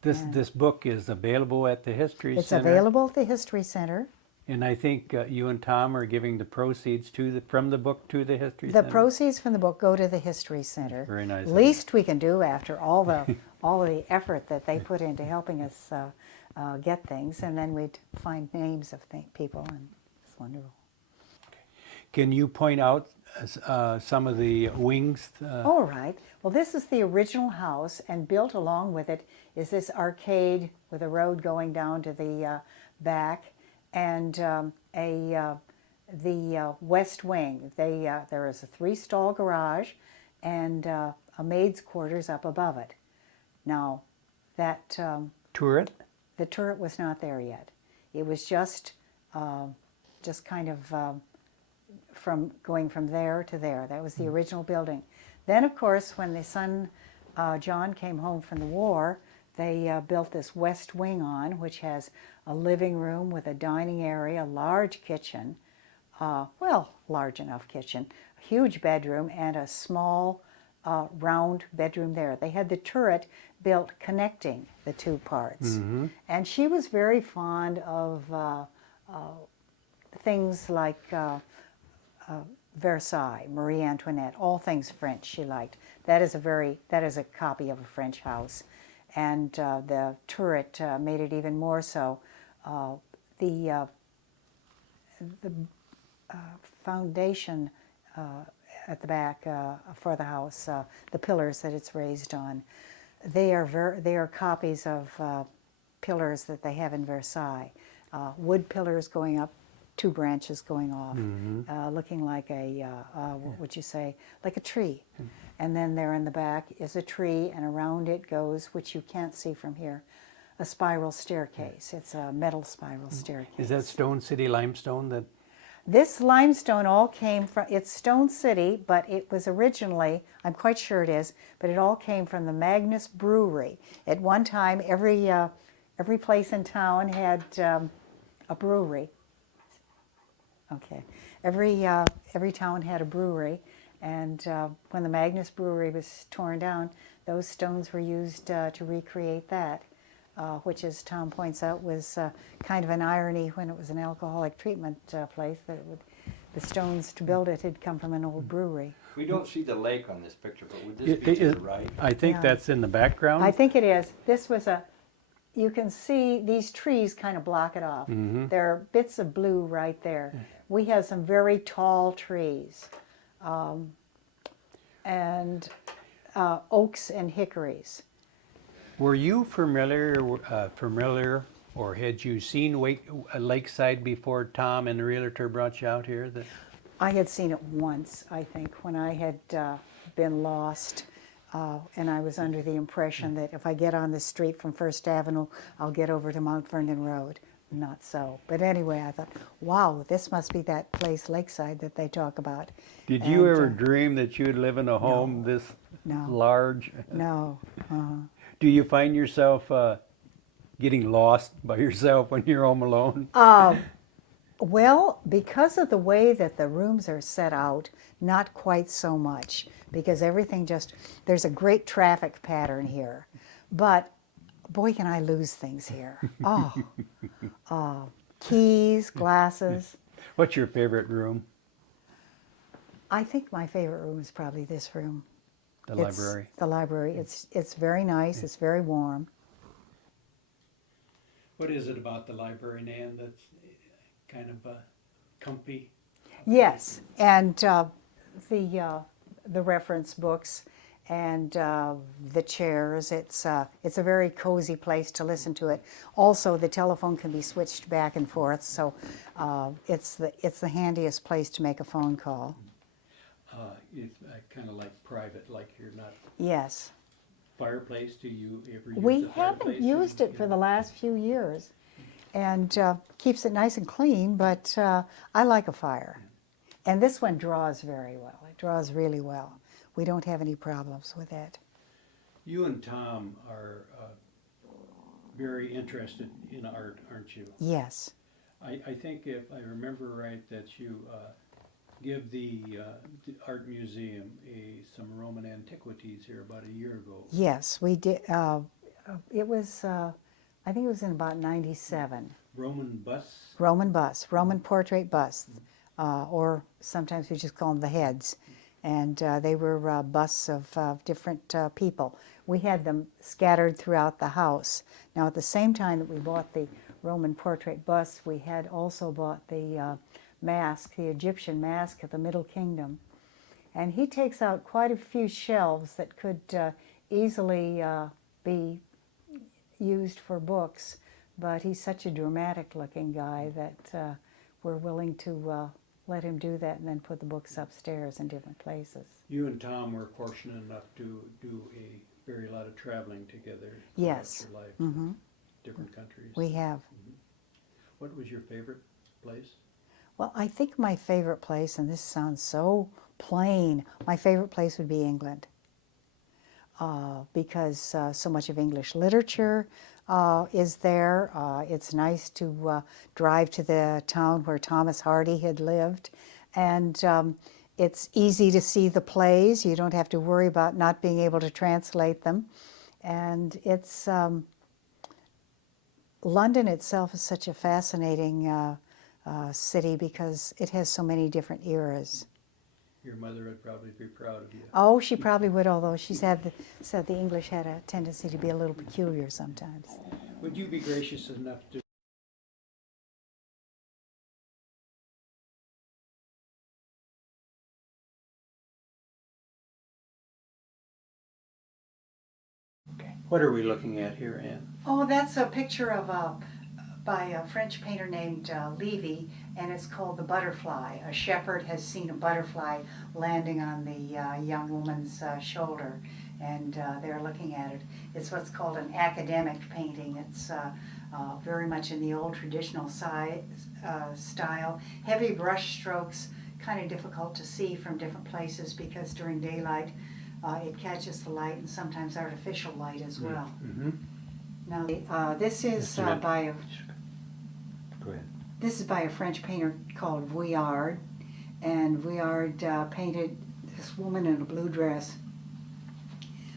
This book is available at the History It's Center. available at the History Center. And I think you and Tom are giving the proceeds from the book to the History The Center. proceeds from the book go to the History Center. Very nice. Least we can do after all the effort that they put into helping us get things, and then we'd find names of people, and it's wonderful. Can you point out some of the wings? All right. Well, this is the original house, and built along with it is this arcade with a road going down to the back, and the west wing. There is a 3-stall garage and a maid's quarters up above it. Now, that Turret? the turret was not there yet. It was just kind of from going from there to there. That was the original building. Then, of course, when the son John came home from the war, they built this west wing on, which has a living room with a dining area, a large kitchen, large enough kitchen, a huge bedroom, and a small round bedroom there. They had the turret built connecting the two parts. And she was very fond of things like Versailles, Marie Antoinette, all things French she liked. That is a copy of a French house. And the turret made it even more so. The foundation at the back for the house, the pillars that it's raised on, they are copies of pillars that they have in Versailles. Wood pillars going up, 2 branches going off, looking like what would you say, like a tree. And then there in the back is a tree, and around it goes, which you can't see from here, a spiral staircase. It's a metal spiral staircase. Is that Stone City limestone? That This limestone all came from, it's Stone City, but it was originally, I'm quite sure it is, but it all came from the Magnus Brewery. At one time, every place in town had a brewery. Okay, every town had a brewery, and when the Magnus Brewery was torn down, those stones were used to recreate that, which, as Tom points out, was kind of an irony when it was an alcoholic treatment place, that the stones to build it had come from an old brewery. We don't see the lake on this picture, but would this be to the right? I think Yeah. that's in the background. I think it is. This was you can see these trees kind of block it off. There are bits of blue right there. We have some very tall trees, and oaks and hickories. Were you familiar, or had you seen Lakeside before Tom and the realtor brought you out here? I had seen it once, I think, when I had been lost, and I was under the impression that if I get on the street from First Avenue, I'll get over to Mount Vernon Road. Not so. But anyway, I thought, wow, this must be that place, Lakeside, that they talk about. Did you And, ever dream that you'd live in a home this? No. large. No. Do you find yourself getting lost by yourself when you're home alone? Well, because of the way that the rooms are set out, not quite so much, because everything just, there's a great traffic pattern here. But boy, can I lose things here. Keys, glasses. What's your favorite room? I think my favorite room is probably this room. The It's library. the library. It's very nice. It's very warm. What is it about the library, Nan, that's kind of comfy? Yes, and the reference books and the chairs. It's a very cozy place to listen to it. Also, the telephone can be switched back and forth, so it's the handiest place to make a phone call. It's kind of like private, like you're not Yes. fireplace. Do you ever use We the haven't fireplace? used it for the last few years, and keeps it nice and clean, but I like a fire. And this one draws very well. It draws really well. We don't have any problems with that. You and Tom are very interested in art, aren't you? Yes. I think if I remember right that you give the art museum some Roman antiquities here about a year ago. Yes, we did. It was, I think it was in about 97. Roman busts. Roman busts, Roman portrait busts, or sometimes we just call them the heads. And they were busts of different people. We had them scattered throughout the house. Now, at the same time that we bought the Roman portrait busts, we had also bought the mask, the Egyptian mask of the Middle Kingdom. And he takes out quite a few shelves that could easily be used for books, but he's such a dramatic looking guy that we're willing to let him do that and then put the books upstairs in different places. You and Tom were fortunate enough to do a very lot of traveling together. Yes. Throughout your life, Mm-hmm. different countries. We have. What was your favorite place? Well, I think my favorite place, and this sounds so plain, my favorite place would be England. Because so much of English literature is there. It's nice to drive to the town where Thomas Hardy had lived. And it's easy to see the plays. You don't have to worry about not being able to translate them. And it's London itself is such a fascinating city because it has so many different eras. Your mother would probably be proud of you. Oh, she probably would, although she said the English had a tendency to be a little peculiar sometimes. Would you be gracious enough to What are we looking at here, Anne? Oh, that's a picture of by a French painter named Levy, and it's called The Butterfly. A shepherd has seen a butterfly landing on the young woman's shoulder, and they're looking at it. It's what's called an academic painting. It's very much in the old traditional style. Heavy brush strokes, kind of difficult to see from different places because during daylight it catches the light and sometimes artificial light as well. Mm-hmm. Now, this is by a Go ahead. This is by a French painter called Vuillard, and Vuillard painted this woman in a blue dress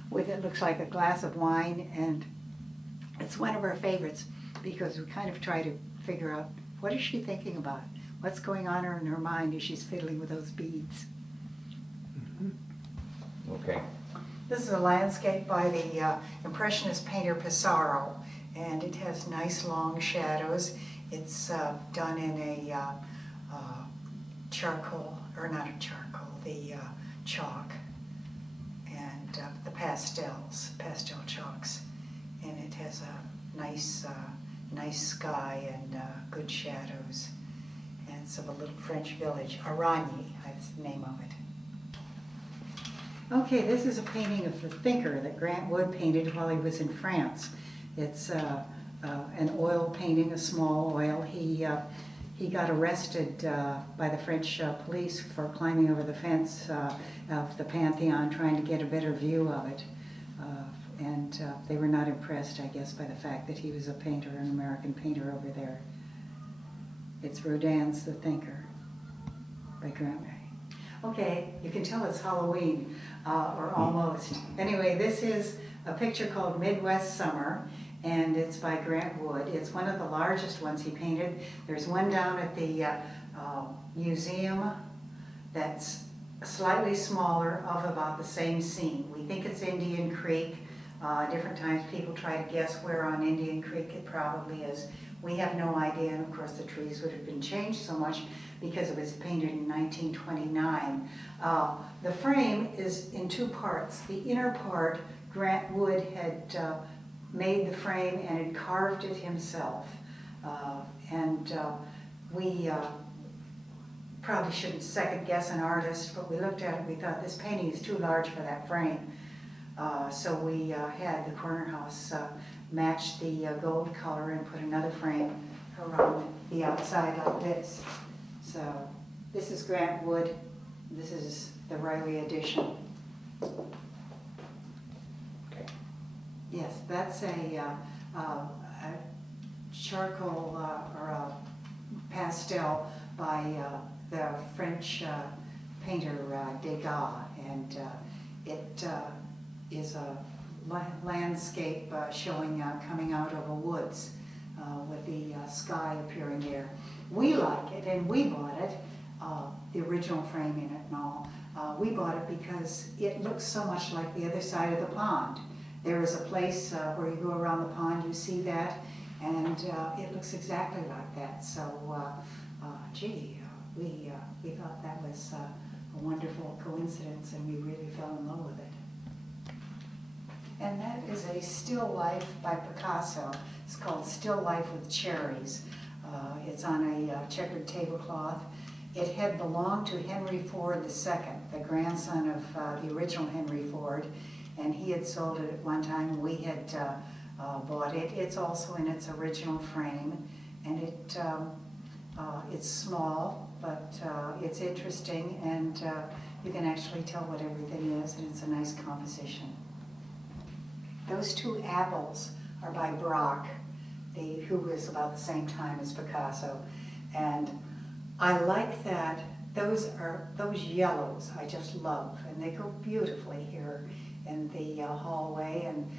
with it looks like a glass of wine, and it's one of our favorites because we kind of try to figure out what is she thinking about, what's going on in her mind as she's fiddling with those beads. Okay. This is a landscape by the Impressionist painter Pissarro, and it has nice long shadows. It's done in a charcoal, or not a charcoal, the chalk, and the pastel chalks. And it has a nice sky and good shadows. And it's of a little French village, Aragny, is the name of it. Okay, this is a painting of the Thinker that Grant Wood painted while he was in France. It's an oil painting, a small oil. He got arrested by the French police for climbing over the fence of the Pantheon, trying to get a better view of it. And they were not impressed, I guess, by the fact that he was a painter, an American painter over there. It's Rodin's The Thinker by Grant. Okay, you can tell it's Halloween, or almost. Anyway, this is a picture called Midwest Summer, and it's by Grant Wood. It's one of the largest ones he painted. There's one down at the museum that's slightly smaller, of about the same scene. We think it's Indian Creek. Different times people try to guess where on Indian Creek it probably is. We have no idea, and of course the trees would have been changed so much because it was painted in 1929. The frame is in two parts. The inner part, Grant Wood had made the frame and had carved it himself. We probably shouldn't second guess an artist, but we looked at it and we thought this painting is too large for that frame. So we had the corner house match the gold color and put another frame around the outside like this. So this is Grant Wood. This is the Riley edition. Okay. Yes, that's a charcoal or a pastel by the French painter Degas, and it is a landscape showing coming out of a woods with the sky appearing there. We like it, and we bought it, the original frame in it and all. We bought it because it looks so much like the other side of the pond. There is a place where you go around the pond, you see that, and it looks exactly like that. So, we thought that was a wonderful coincidence, and we really fell in love with it. And that is a still life by Picasso. It's called Still Life with Cherries. It's on a checkered tablecloth. It had belonged to Henry Ford II, the grandson of the original Henry Ford, and he had sold it at one time. We had bought it. It's also in its original frame, and it's small, but it's interesting, and you can actually tell what everything is, and it's a nice composition. Those two apples are by Braque, who was about the same time as Picasso, and I like that. Those yellows I just love, and they go beautifully here in the hallway, and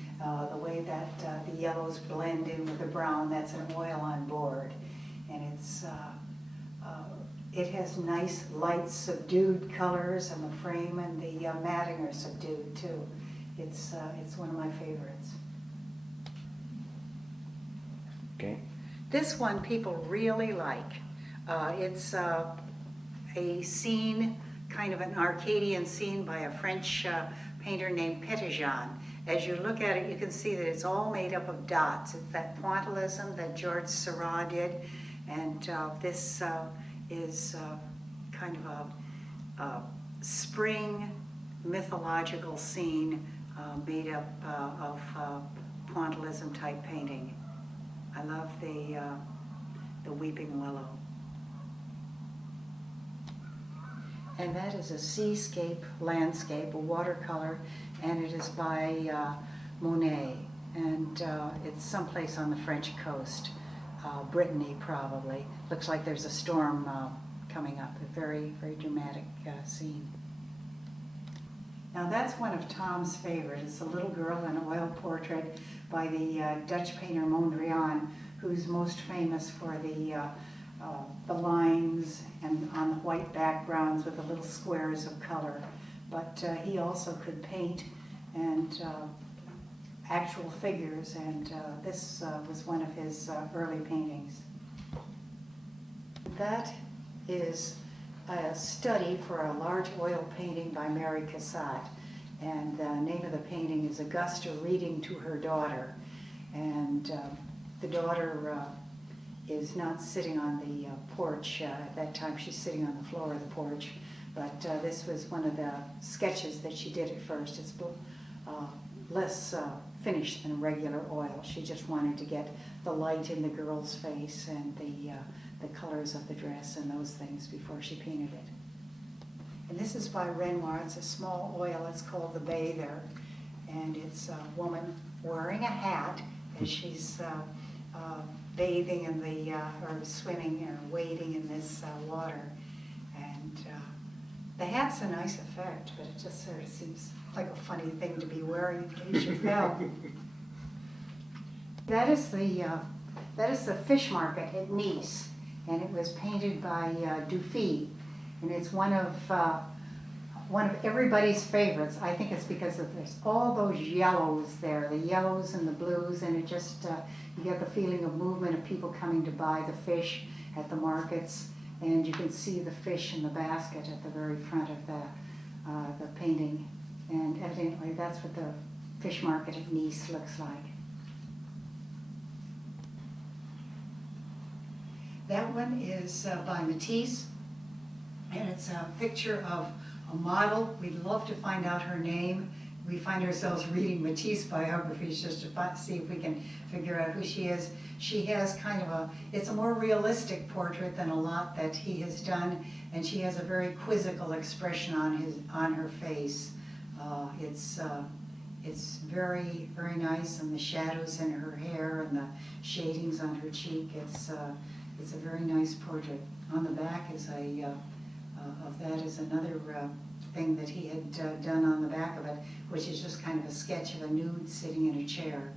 the way that the yellows blend in with the brown. That's an oil on board, and it has nice light subdued colors, and the frame and the matting are subdued too. It's one of my favorites. Okay. This one people really like. It's a scene, kind of an Arcadian scene by a French painter named Petitjean. As you look at it, you can see that it's all made up of dots. It's that pointillism that George Seurat did, and this is kind of a spring mythological scene made up of pointillism type painting. I love the weeping willow. And that is a seascape landscape, a watercolor, and it is by Monet, and it's someplace on the French coast, Brittany probably. Looks like there's a storm coming up, a very, very dramatic scene. Now that's one of Tom's favorites. It's a little girl, an oil portrait by the Dutch painter Mondrian, who's most famous for the lines and on the white backgrounds with the little squares of color. But he also could paint and actual figures, and this was one of his early paintings. That is a study for a large oil painting by Mary Cassatt, and the name of the painting is Augusta Reading to Her Daughter. And the daughter is not sitting on the porch. At that time she's sitting on the floor of the porch, but this was one of the sketches that she did at first. It's less finished than regular oil. She just wanted to get the light in the girl's face and the colors of the dress and those things before she painted it. And this is by Renoir. It's a small oil. It's called The Bather. And it's a woman wearing a hat as she's bathing in the, or swimming or wading in this water. And the hat's a nice effect, but it just sort of seems like a funny thing to be wearing in case you fell. That is the fish market at Nice, and it was painted by Dufy, and it's one of everybody's favorites. I think it's because of there's all those yellows there, the yellows and the blues, and it just you get the feeling of movement of people coming to buy the fish at the markets, and you can see the fish in the basket at the very front of the painting, and evidently that's what the fish market at Nice looks like. That one is by Matisse, and it's a picture of a model. We'd love to find out her name. We find ourselves reading Matisse biographies just to see if we can figure out who she is. She has kind of it's a more realistic portrait than a lot that he has done, and she has a very quizzical expression on her face. It's very, very nice, and the shadows in her hair and the shadings on her cheek. It's a very nice portrait. On the back is of that is another thing that he had done on the back of it, which is just kind of a sketch of a nude sitting in a chair.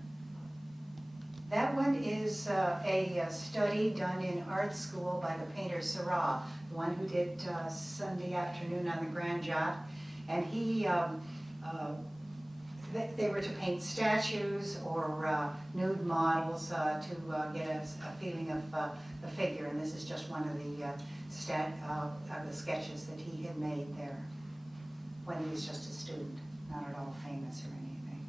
That one is a study done in art school by the painter Seurat, the one who did Sunday Afternoon on the Grand Jatte. And he, they were to paint statues or nude models to get a feeling of the figure. And this is just one of the sketches that he had made there when he was just a student, not at all famous or anything.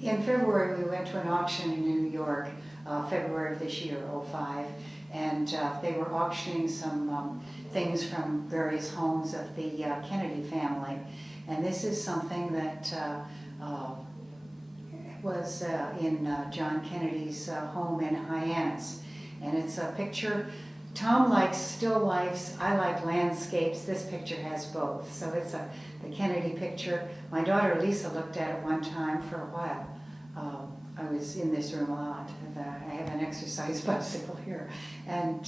In February, we went to an auction in New York, February of this year, '05, and they were auctioning some things from various homes of the Kennedy family. And this is something that was in John Kennedy's home in Hyannis. And it's a picture. Tom likes still lifes, I like landscapes. This picture has both. So it's the Kennedy picture. My daughter Lisa looked at it one time for a while. I was in this room a lot. I have an exercise bicycle here. And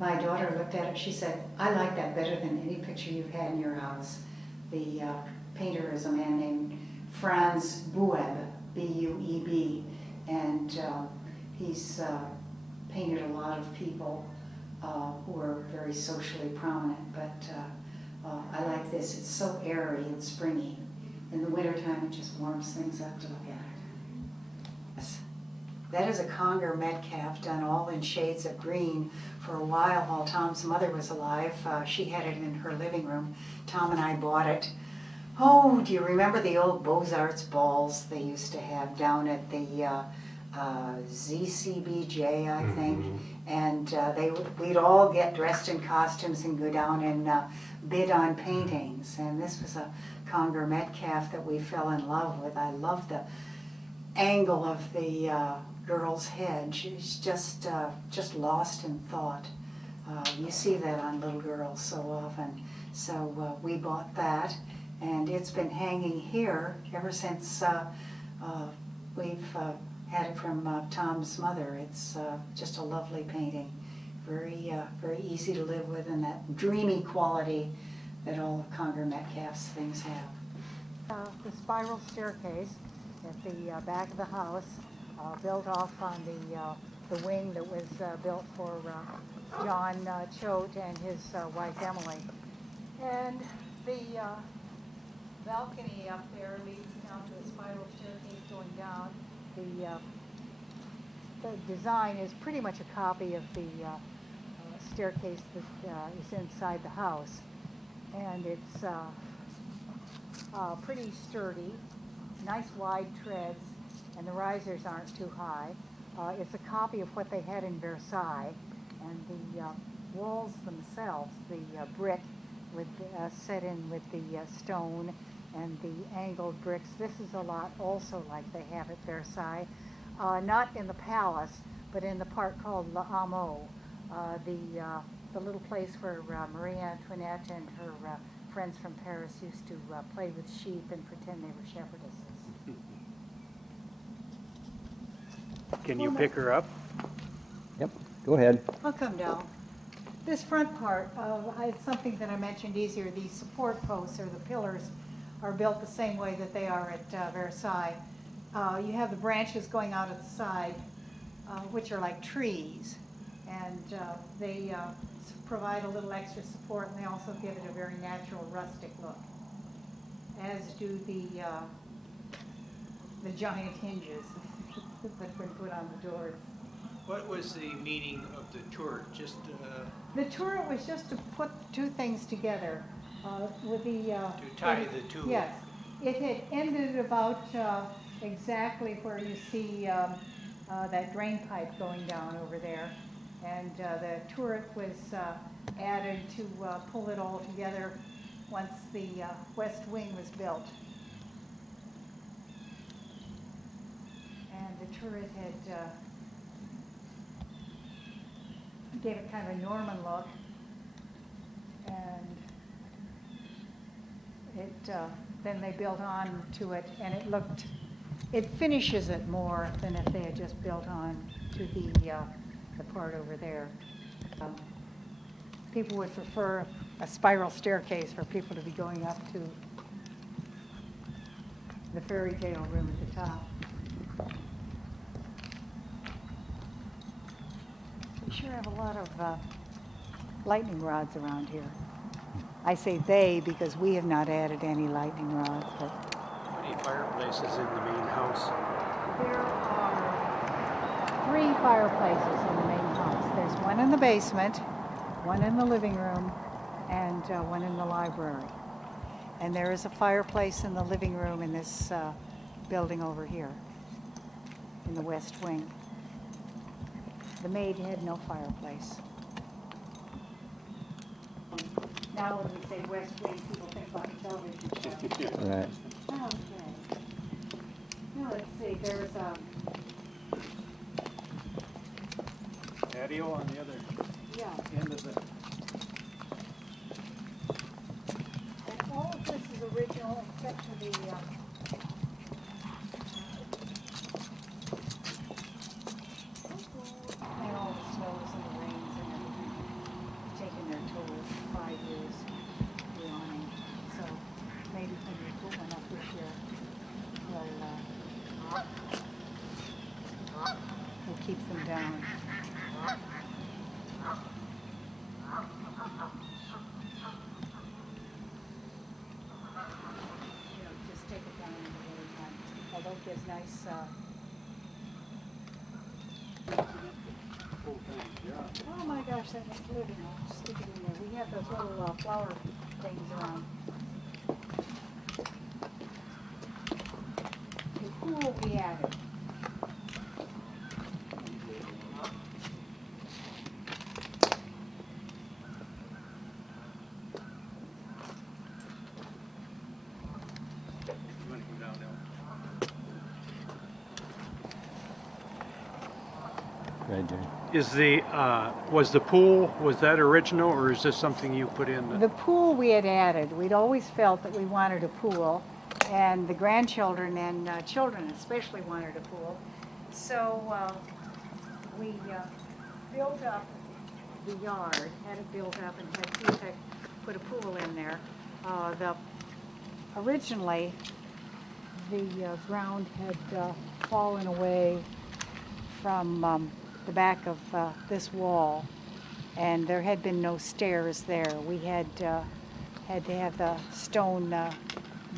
my daughter looked at it, she said, I like that better than any picture you've had in your house. The painter is a man named Franz Bueb, B-U-E-B, and he's painted a lot of people who are very socially prominent, but I like this. It's so airy and springy. In the wintertime, it just warms things up to look at it. Yes. That is a Conger Metcalf done all in shades of green. For a while Tom's mother was alive, she had it in her living room. Tom and I bought it. Oh, do you remember the old Beaux-Arts balls they used to have down at the ZCBJ, I think? And we'd all get dressed in costumes and go down and bid on paintings. And this was a Conger Metcalf that we fell in love with. I loved the angle of the girl's head. She was just lost in thought. You see that on little girls so often. So we bought that, and it's been hanging here ever since we've had it from Tom's mother. It's just a lovely painting, very easy to live with, and that dreamy quality that all of Conger Metcalf's things have. The spiral staircase at the back of the house, built off on the wing that was built for John Choate and his wife Emily. And the balcony up there leads down to a spiral staircase going down. The design is pretty much a copy of the staircase that is inside the house. And it's pretty sturdy, nice wide treads, and the risers aren't too high. It's a copy of what they had in Versailles, and the walls themselves, the brick with set in with the stone and the angled bricks. This is a lot also like they have at Versailles, not in the palace, but in the part called La Amo, the little place where Marie Antoinette and her friends from Paris used to play with sheep and pretend they were shepherdesses. Can you pick her up? Yep, go ahead. I'll come down. This front part, it's something that I mentioned earlier. These support posts, or the pillars, are built the same way that they are at Versailles. You have the branches going out at the side, which are like trees, and they provide a little extra support, and they also give it a very natural rustic look, as do the giant hinges that have been put on the doors. What was the meaning of the turret? Just The turret was just to put two things together with the... to tie the two? Yes. It had ended about exactly where you see that drain pipe going down over there. And the turret was added to pull it all together once the west wing was built. And the turret had... gave it kind of a Norman look, and it then they built on to it, and it finishes it more than if they had just built on to the part over there. People would prefer a spiral staircase for people to be going up to the fairy tale room at the top. We sure have a lot of lightning rods around here. I say they because we have not added any lightning rods. But How many fireplaces in the main house? there are 3 fireplaces in the main house. There's one in the basement, one in the living room, and one in the library. And there is a fireplace in the living room in this building over here, in the west wing. The maid had no fireplace. Now when we say west wing, people think about the television show. Right. Okay. Now let's see, there's Patio on the other yeah. end of the... And all of this is original except for the and all the snows and the rains and everything. Taking their toll, 5 years beyond. So maybe when we put one up this year, we'll keep them down. Just take it down in the wintertime. Although it gives nice, oh my gosh, that was living. I'll just stick it in there. We have those little flower things around. The pool we added. You want to go down now? Right there. Is was the pool, was that original, or is this something you put in? The pool we had added. We'd always felt that we wanted a pool, and the grandchildren and children especially wanted a pool. So we built up the yard, had it built up, and had Tech put a pool in there. Originally, the ground had fallen away from the back of this wall, and there had been no stairs there. We had to have the stone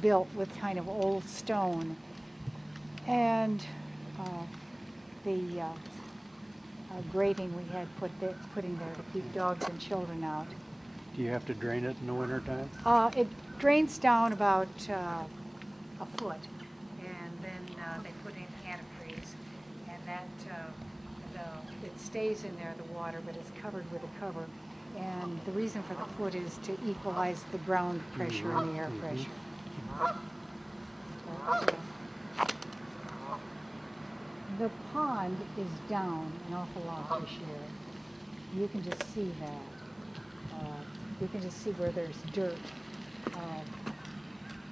built with kind of old stone, and the grating we had putting there to keep dogs and children out. Do you have to drain it in the wintertime? It drains down about a foot, and then they put in antifreeze, and that it stays in there, the water, but it's covered with a cover. And the reason for the foot is to equalize the ground pressure and the air pressure. But, The pond is down an awful lot this year. You can just see that. You can just see where there's dirt.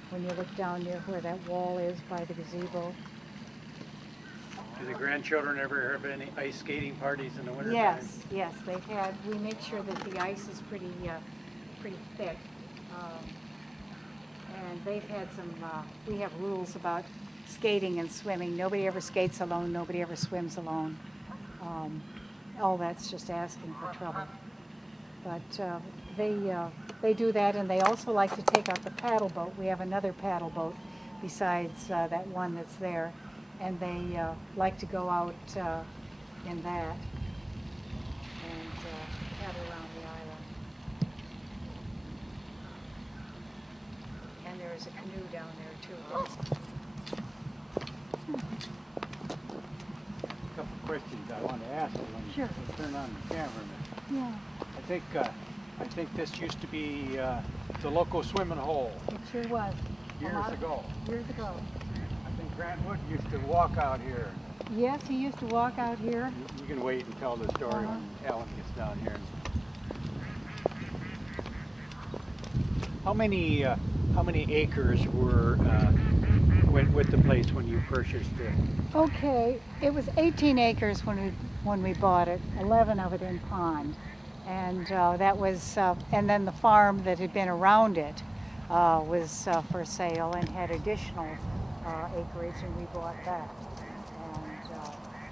When you look down near where that wall is by the gazebo. Do the grandchildren ever have any ice skating parties in the winter Yes, yes, they've had, we make sure that the ice is pretty thick. And they've had some, we have rules about skating and swimming. Nobody ever skates alone, nobody ever swims alone. All that's just asking for trouble. But they do that, and they also like to take out the paddle boat. We have another paddle boat besides that one that's there, and they like to go out in that and paddle around the island. And there is a canoe down there too. A couple questions I want to ask you when Sure. you turn on the camera. Yeah, I think this used to be the local swimming hole it sure was. years ago. Years ago. I think Grant Wood used to walk out here. Yes, he used to walk out here. You can wait and tell the story when Alan gets down here. How many acres were went with the place when you purchased it? Okay, it was 18 acres when we bought it, 11 of it in pond. And that was, and then the farm that had been around it was for sale and had additional acreage, and we bought that.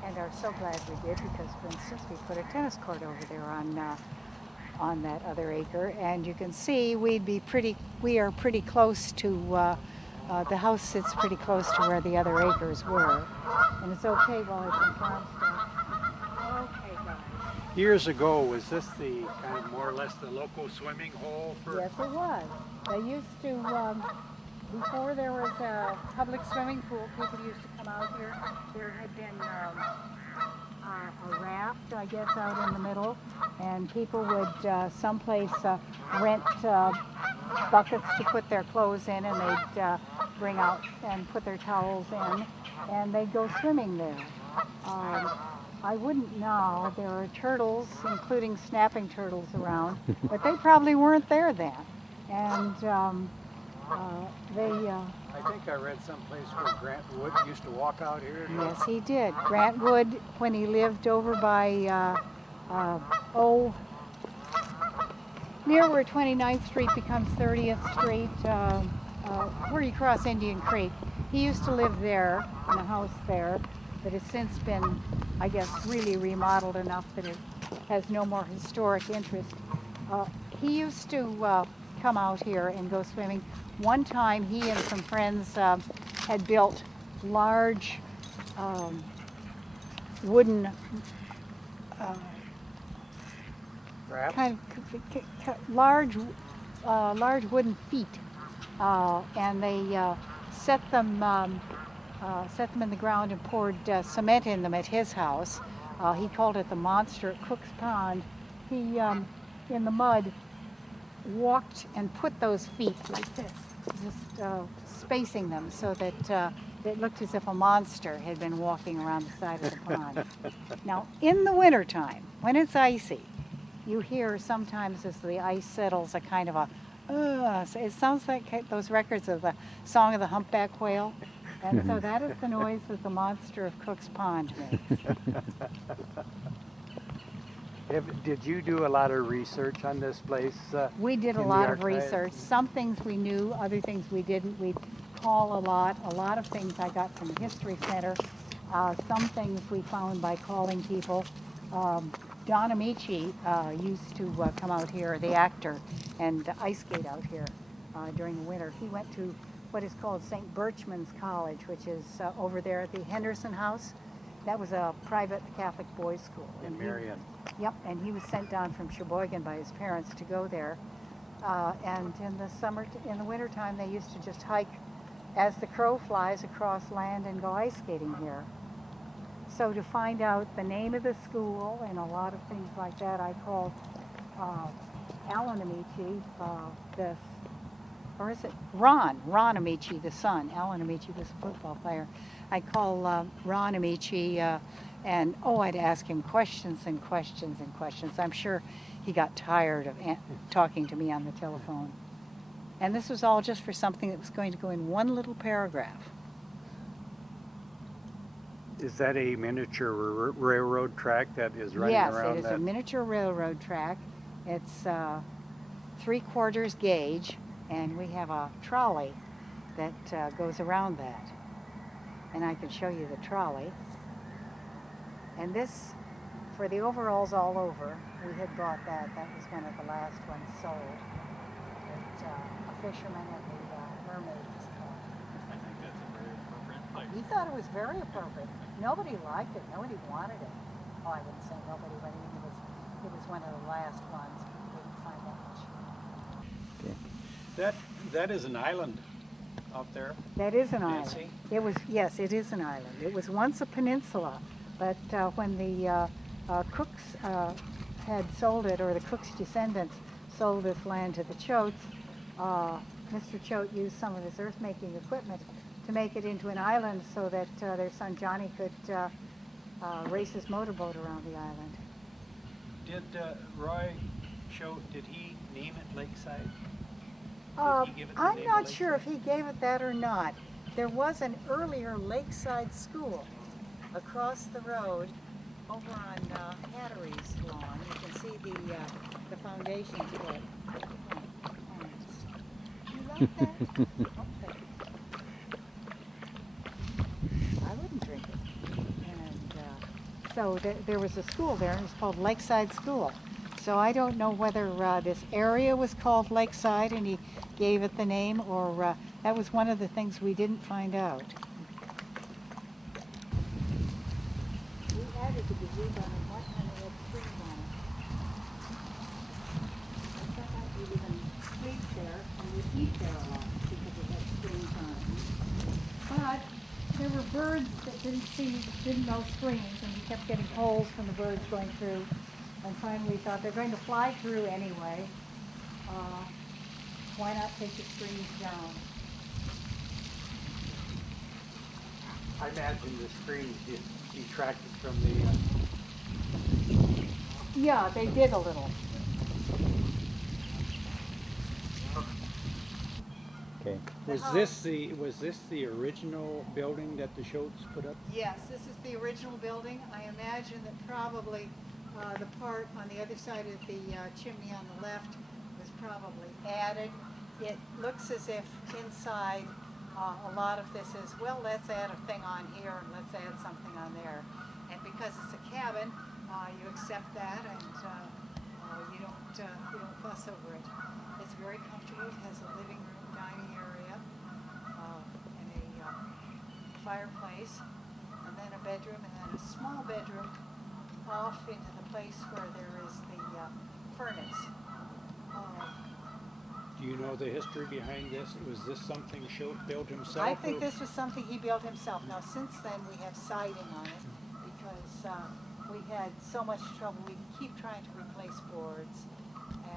And are so glad we did, because, for instance, we put a tennis court over there on that other acre, and you can see we are pretty close to the house sits pretty close to where the other acres were, and it's okay while it's in farm stuff. Okay, guys. Years ago, was this the kind of more or less the local swimming hole for? Yes, it was. They used to, before there was a public swimming pool, people used to come out here. There had been a raft, I guess, out in the middle, and people would someplace rent buckets to put their clothes in, and they'd bring out and put their towels in, and they'd go swimming there. I wouldn't now. There are turtles, including snapping turtles, around, but they probably weren't there then. And I think I read someplace where Grant Wood used to walk out here. yes, he did. Grant Wood, when he lived over by, near where 29th Street becomes 30th Street, where you cross Indian Creek. He used to live there, in a house there, that has since been, I guess, really remodeled enough that it has no more historic interest. He used to come out here and go swimming. One time he and some friends had built large wooden Perhaps? kind of large wooden feet, and they set them in the ground and poured cement in them at his house. He called it the Monster at Cook's Pond. He, in the mud, walked and put those feet like this, just spacing them so that it looked as if a monster had been walking around the side of the pond. Now, in the wintertime, when it's icy, you hear sometimes as the ice settles a kind of a, it sounds like those records of the Song of the Humpback Whale. And so that is the noise that the Monster of Cook's Pond makes. Did you do a lot of research on this place? We did a in the lot of archives? research. Some things we knew, other things we didn't. We'd call a lot. A lot of things I got from the History Center. Some things we found by calling people. Don Amici used to come out here, the actor, and ice skate out here during the winter. He went to what is called St. Birchman's College, which is over there at the Henderson House. That was a private Catholic boys' school. In Marion. Yep, and he was sent down from Sheboygan by his parents to go there. And in the wintertime, they used to just hike as the crow flies across land and go ice skating here. So to find out the name of the school and a lot of things like that, I called Alan Amici, the or is it Ron Amici, the son. Alan Amici was a football player. I'd call Ron Amici, and I'd ask him questions and questions and questions. I'm sure he got tired of talking to me on the telephone. And this was all just for something that was going to go in one little paragraph. Is that a miniature railroad track that is running Yes, around it is that? a miniature railroad track. It's 3/4 gauge, and we have a trolley that goes around that. And I can show you the trolley. And this, for the overalls all over, we had bought that. That was one of the last ones sold. That a fisherman at the Mermaid was called. I think that's a very appropriate place. He thought it was very appropriate. Nobody liked it. Nobody wanted it. Oh, I wouldn't say nobody, but it was one of the last ones. We didn't find that much. Okay. That is an island out there. That is an Nancy? island. It was, yes, it is an island. It was once a peninsula, but when the Cooks had sold it, or the Cooks' descendants sold this land to the Choates, Mr. Choate used some of his earth-making equipment to make it into an island so that their son Johnny could race his motorboat around the island. Did Roy Choate, did he name it Lakeside? Did he give it the I'm name not of sure if Lakeside? he gave it that or not. There was an earlier Lakeside school across the road over on Hattery's lawn. You can see the foundations of it. You like that? Okay. I wouldn't drink it. And so there was a school there, and it was called Lakeside School. So I don't know whether this area was called Lakeside and he gave it the name, or that was one of the things we didn't find out. We added the gazebo and what kind of had springs on it. I thought that we'd even sleep there and we'd eat there a lot because it had springs on it. But there were birds that didn't know springs, and we kept getting holes from the birds going through. And finally we thought they're going to fly through anyway. Why not take the springs down? I imagine the screens detracted from the. Yeah, they did a little. Okay. Was this the original building that the Choates put up? Yes, this is the original building. I imagine that probably the part on the other side of the chimney on the left was probably added. It looks as if inside a lot of this is, well, let's add a thing on here and let's add something on there. And because it's a cabin, you accept that, and you don't fuss over it. It's very comfortable. It has a living room, dining area, and a fireplace, and then a bedroom, and then a small bedroom off into the place where there is the furnace. Do you know the history behind this? Was this something Choate built himself? I think or- this was something he built himself. Now, since then, we have siding on it because we had so much trouble. We keep trying to replace boards,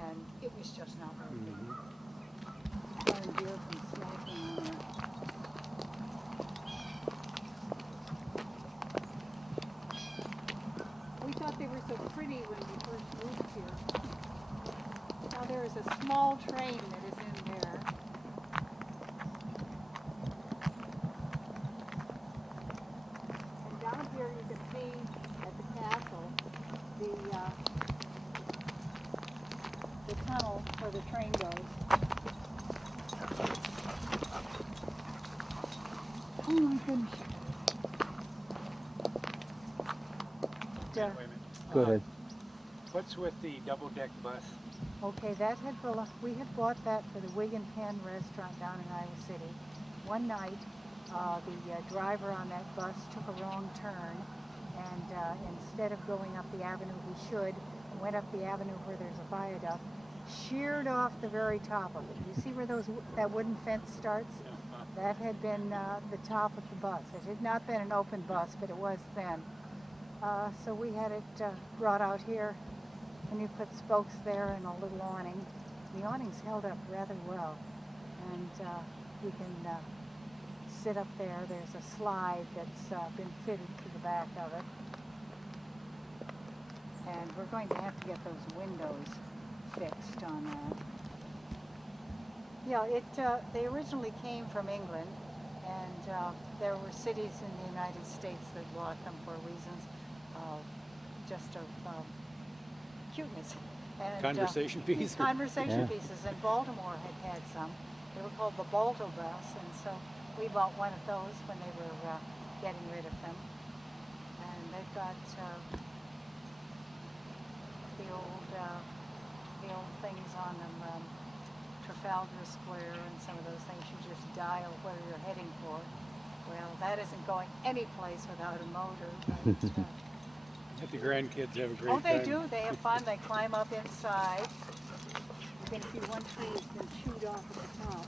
and it was just not working. Blowing deer from smoking on there. We thought they were so pretty when we first moved here. Now there is a small train that is in there. And down here you can see at the castle the tunnel where the train goes. Oh my goodness. Wait a minute. Go ahead. What's with the double-deck bus? Okay, we had bought that for the Wig and Pen restaurant down in Iowa City. One night, the driver on that bus took a wrong turn, and instead of going up the avenue he should, went up the avenue where there's a viaduct, sheared off the very top of it. You see where that wooden fence starts? That had been the top of the bus. It had not been an open bus, but it was then. So we had it brought out here, and you put spokes there and a little awning. The awnings held up rather well, And you can sit up there. There's a slide that's been fitted to the back of it. And we're going to have to get those windows fixed on that. Yeah, they originally came from England, and there were cities in the United States that bought them for reasons just of cuteness. And, Conversation pieces. Conversation Yeah. pieces, and Baltimore had some. They were called the Balto Bus, and so we bought one of those when they were getting rid of them. And they've got the old things on them, Trafalgar Square and some of those things. You just dial where you're heading for. Well, that isn't going any place without a motor. But, The grandkids have a great oh, they time. do. They have fun. They climb up inside. You can see one tree has been chewed off at the top.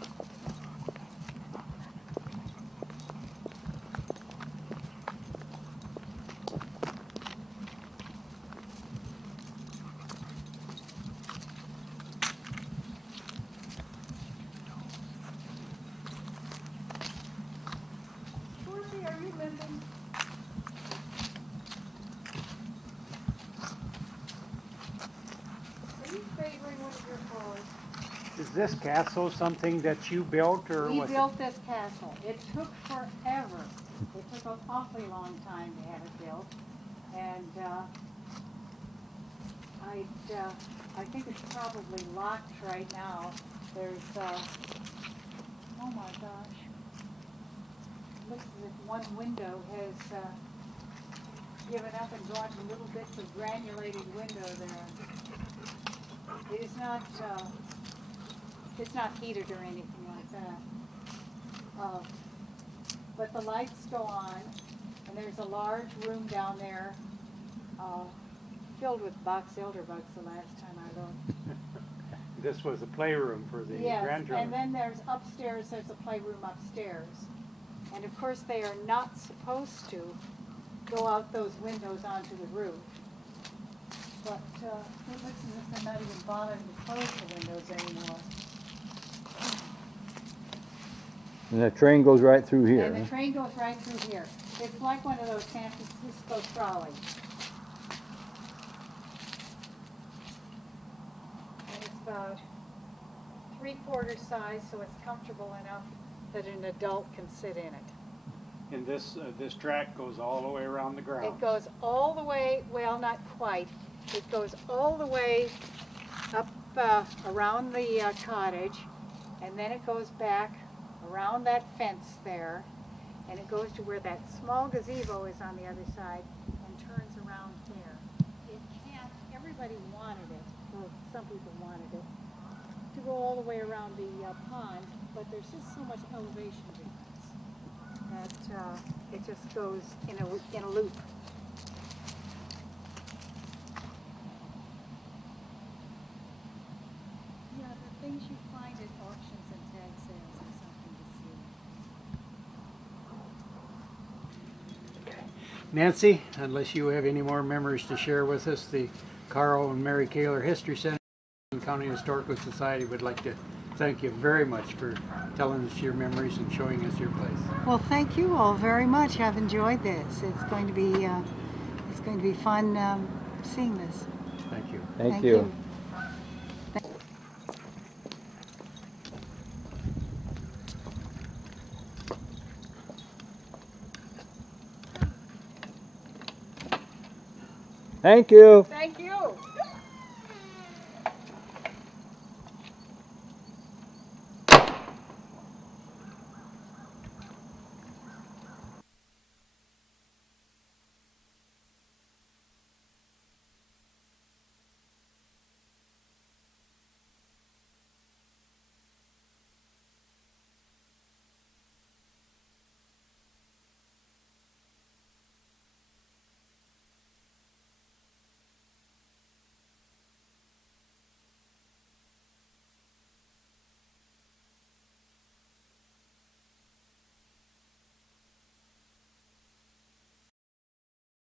Dorothy, are you listening? Are you favoring one of your cars? Is this castle something that you built, or We was built this castle. It took forever. It took an awfully long time to have it built. And I think it's probably locked right now. There's, oh my gosh. Looks as if one window has given up and gone to little bits of granulated window there. It is not, it's not heated or anything like that. But the lights go on, and there's a large room down there filled with box elderbugs the last time I looked. this was a playroom for the Yes, grandchildren? and then there's upstairs, there's a playroom upstairs. And of course, they are not supposed to go out those windows onto the roof. But it looks as if they're not even bothering to close the windows anymore. And the train goes right through here. And the huh? train goes right through here. It's like one of those San Francisco trolleys. And it's about 3/4 size, so it's comfortable enough that an adult can sit in it. And this track goes all the way around the grounds? It goes all the way, well, not quite. It goes all the way up around the cottage, and then it goes back around that fence there, and it goes to where that small gazebo is on the other side and turns around there. It can't, everybody wanted it, well, some people wanted it, to go all the way around the pond, but there's just so much elevation difference that it just goes in a loop. Yeah, the things you find at auctions and tag sales are something to see. Nancy, unless you have any more memories to share with us, the Carl and Mary Kaler History Center and County Historical Society would like to thank you very much for telling us your memories and showing us your place. Well, thank you all very much. I've enjoyed this. It's going to be fun seeing this. Thank you. Thank you. Thank you.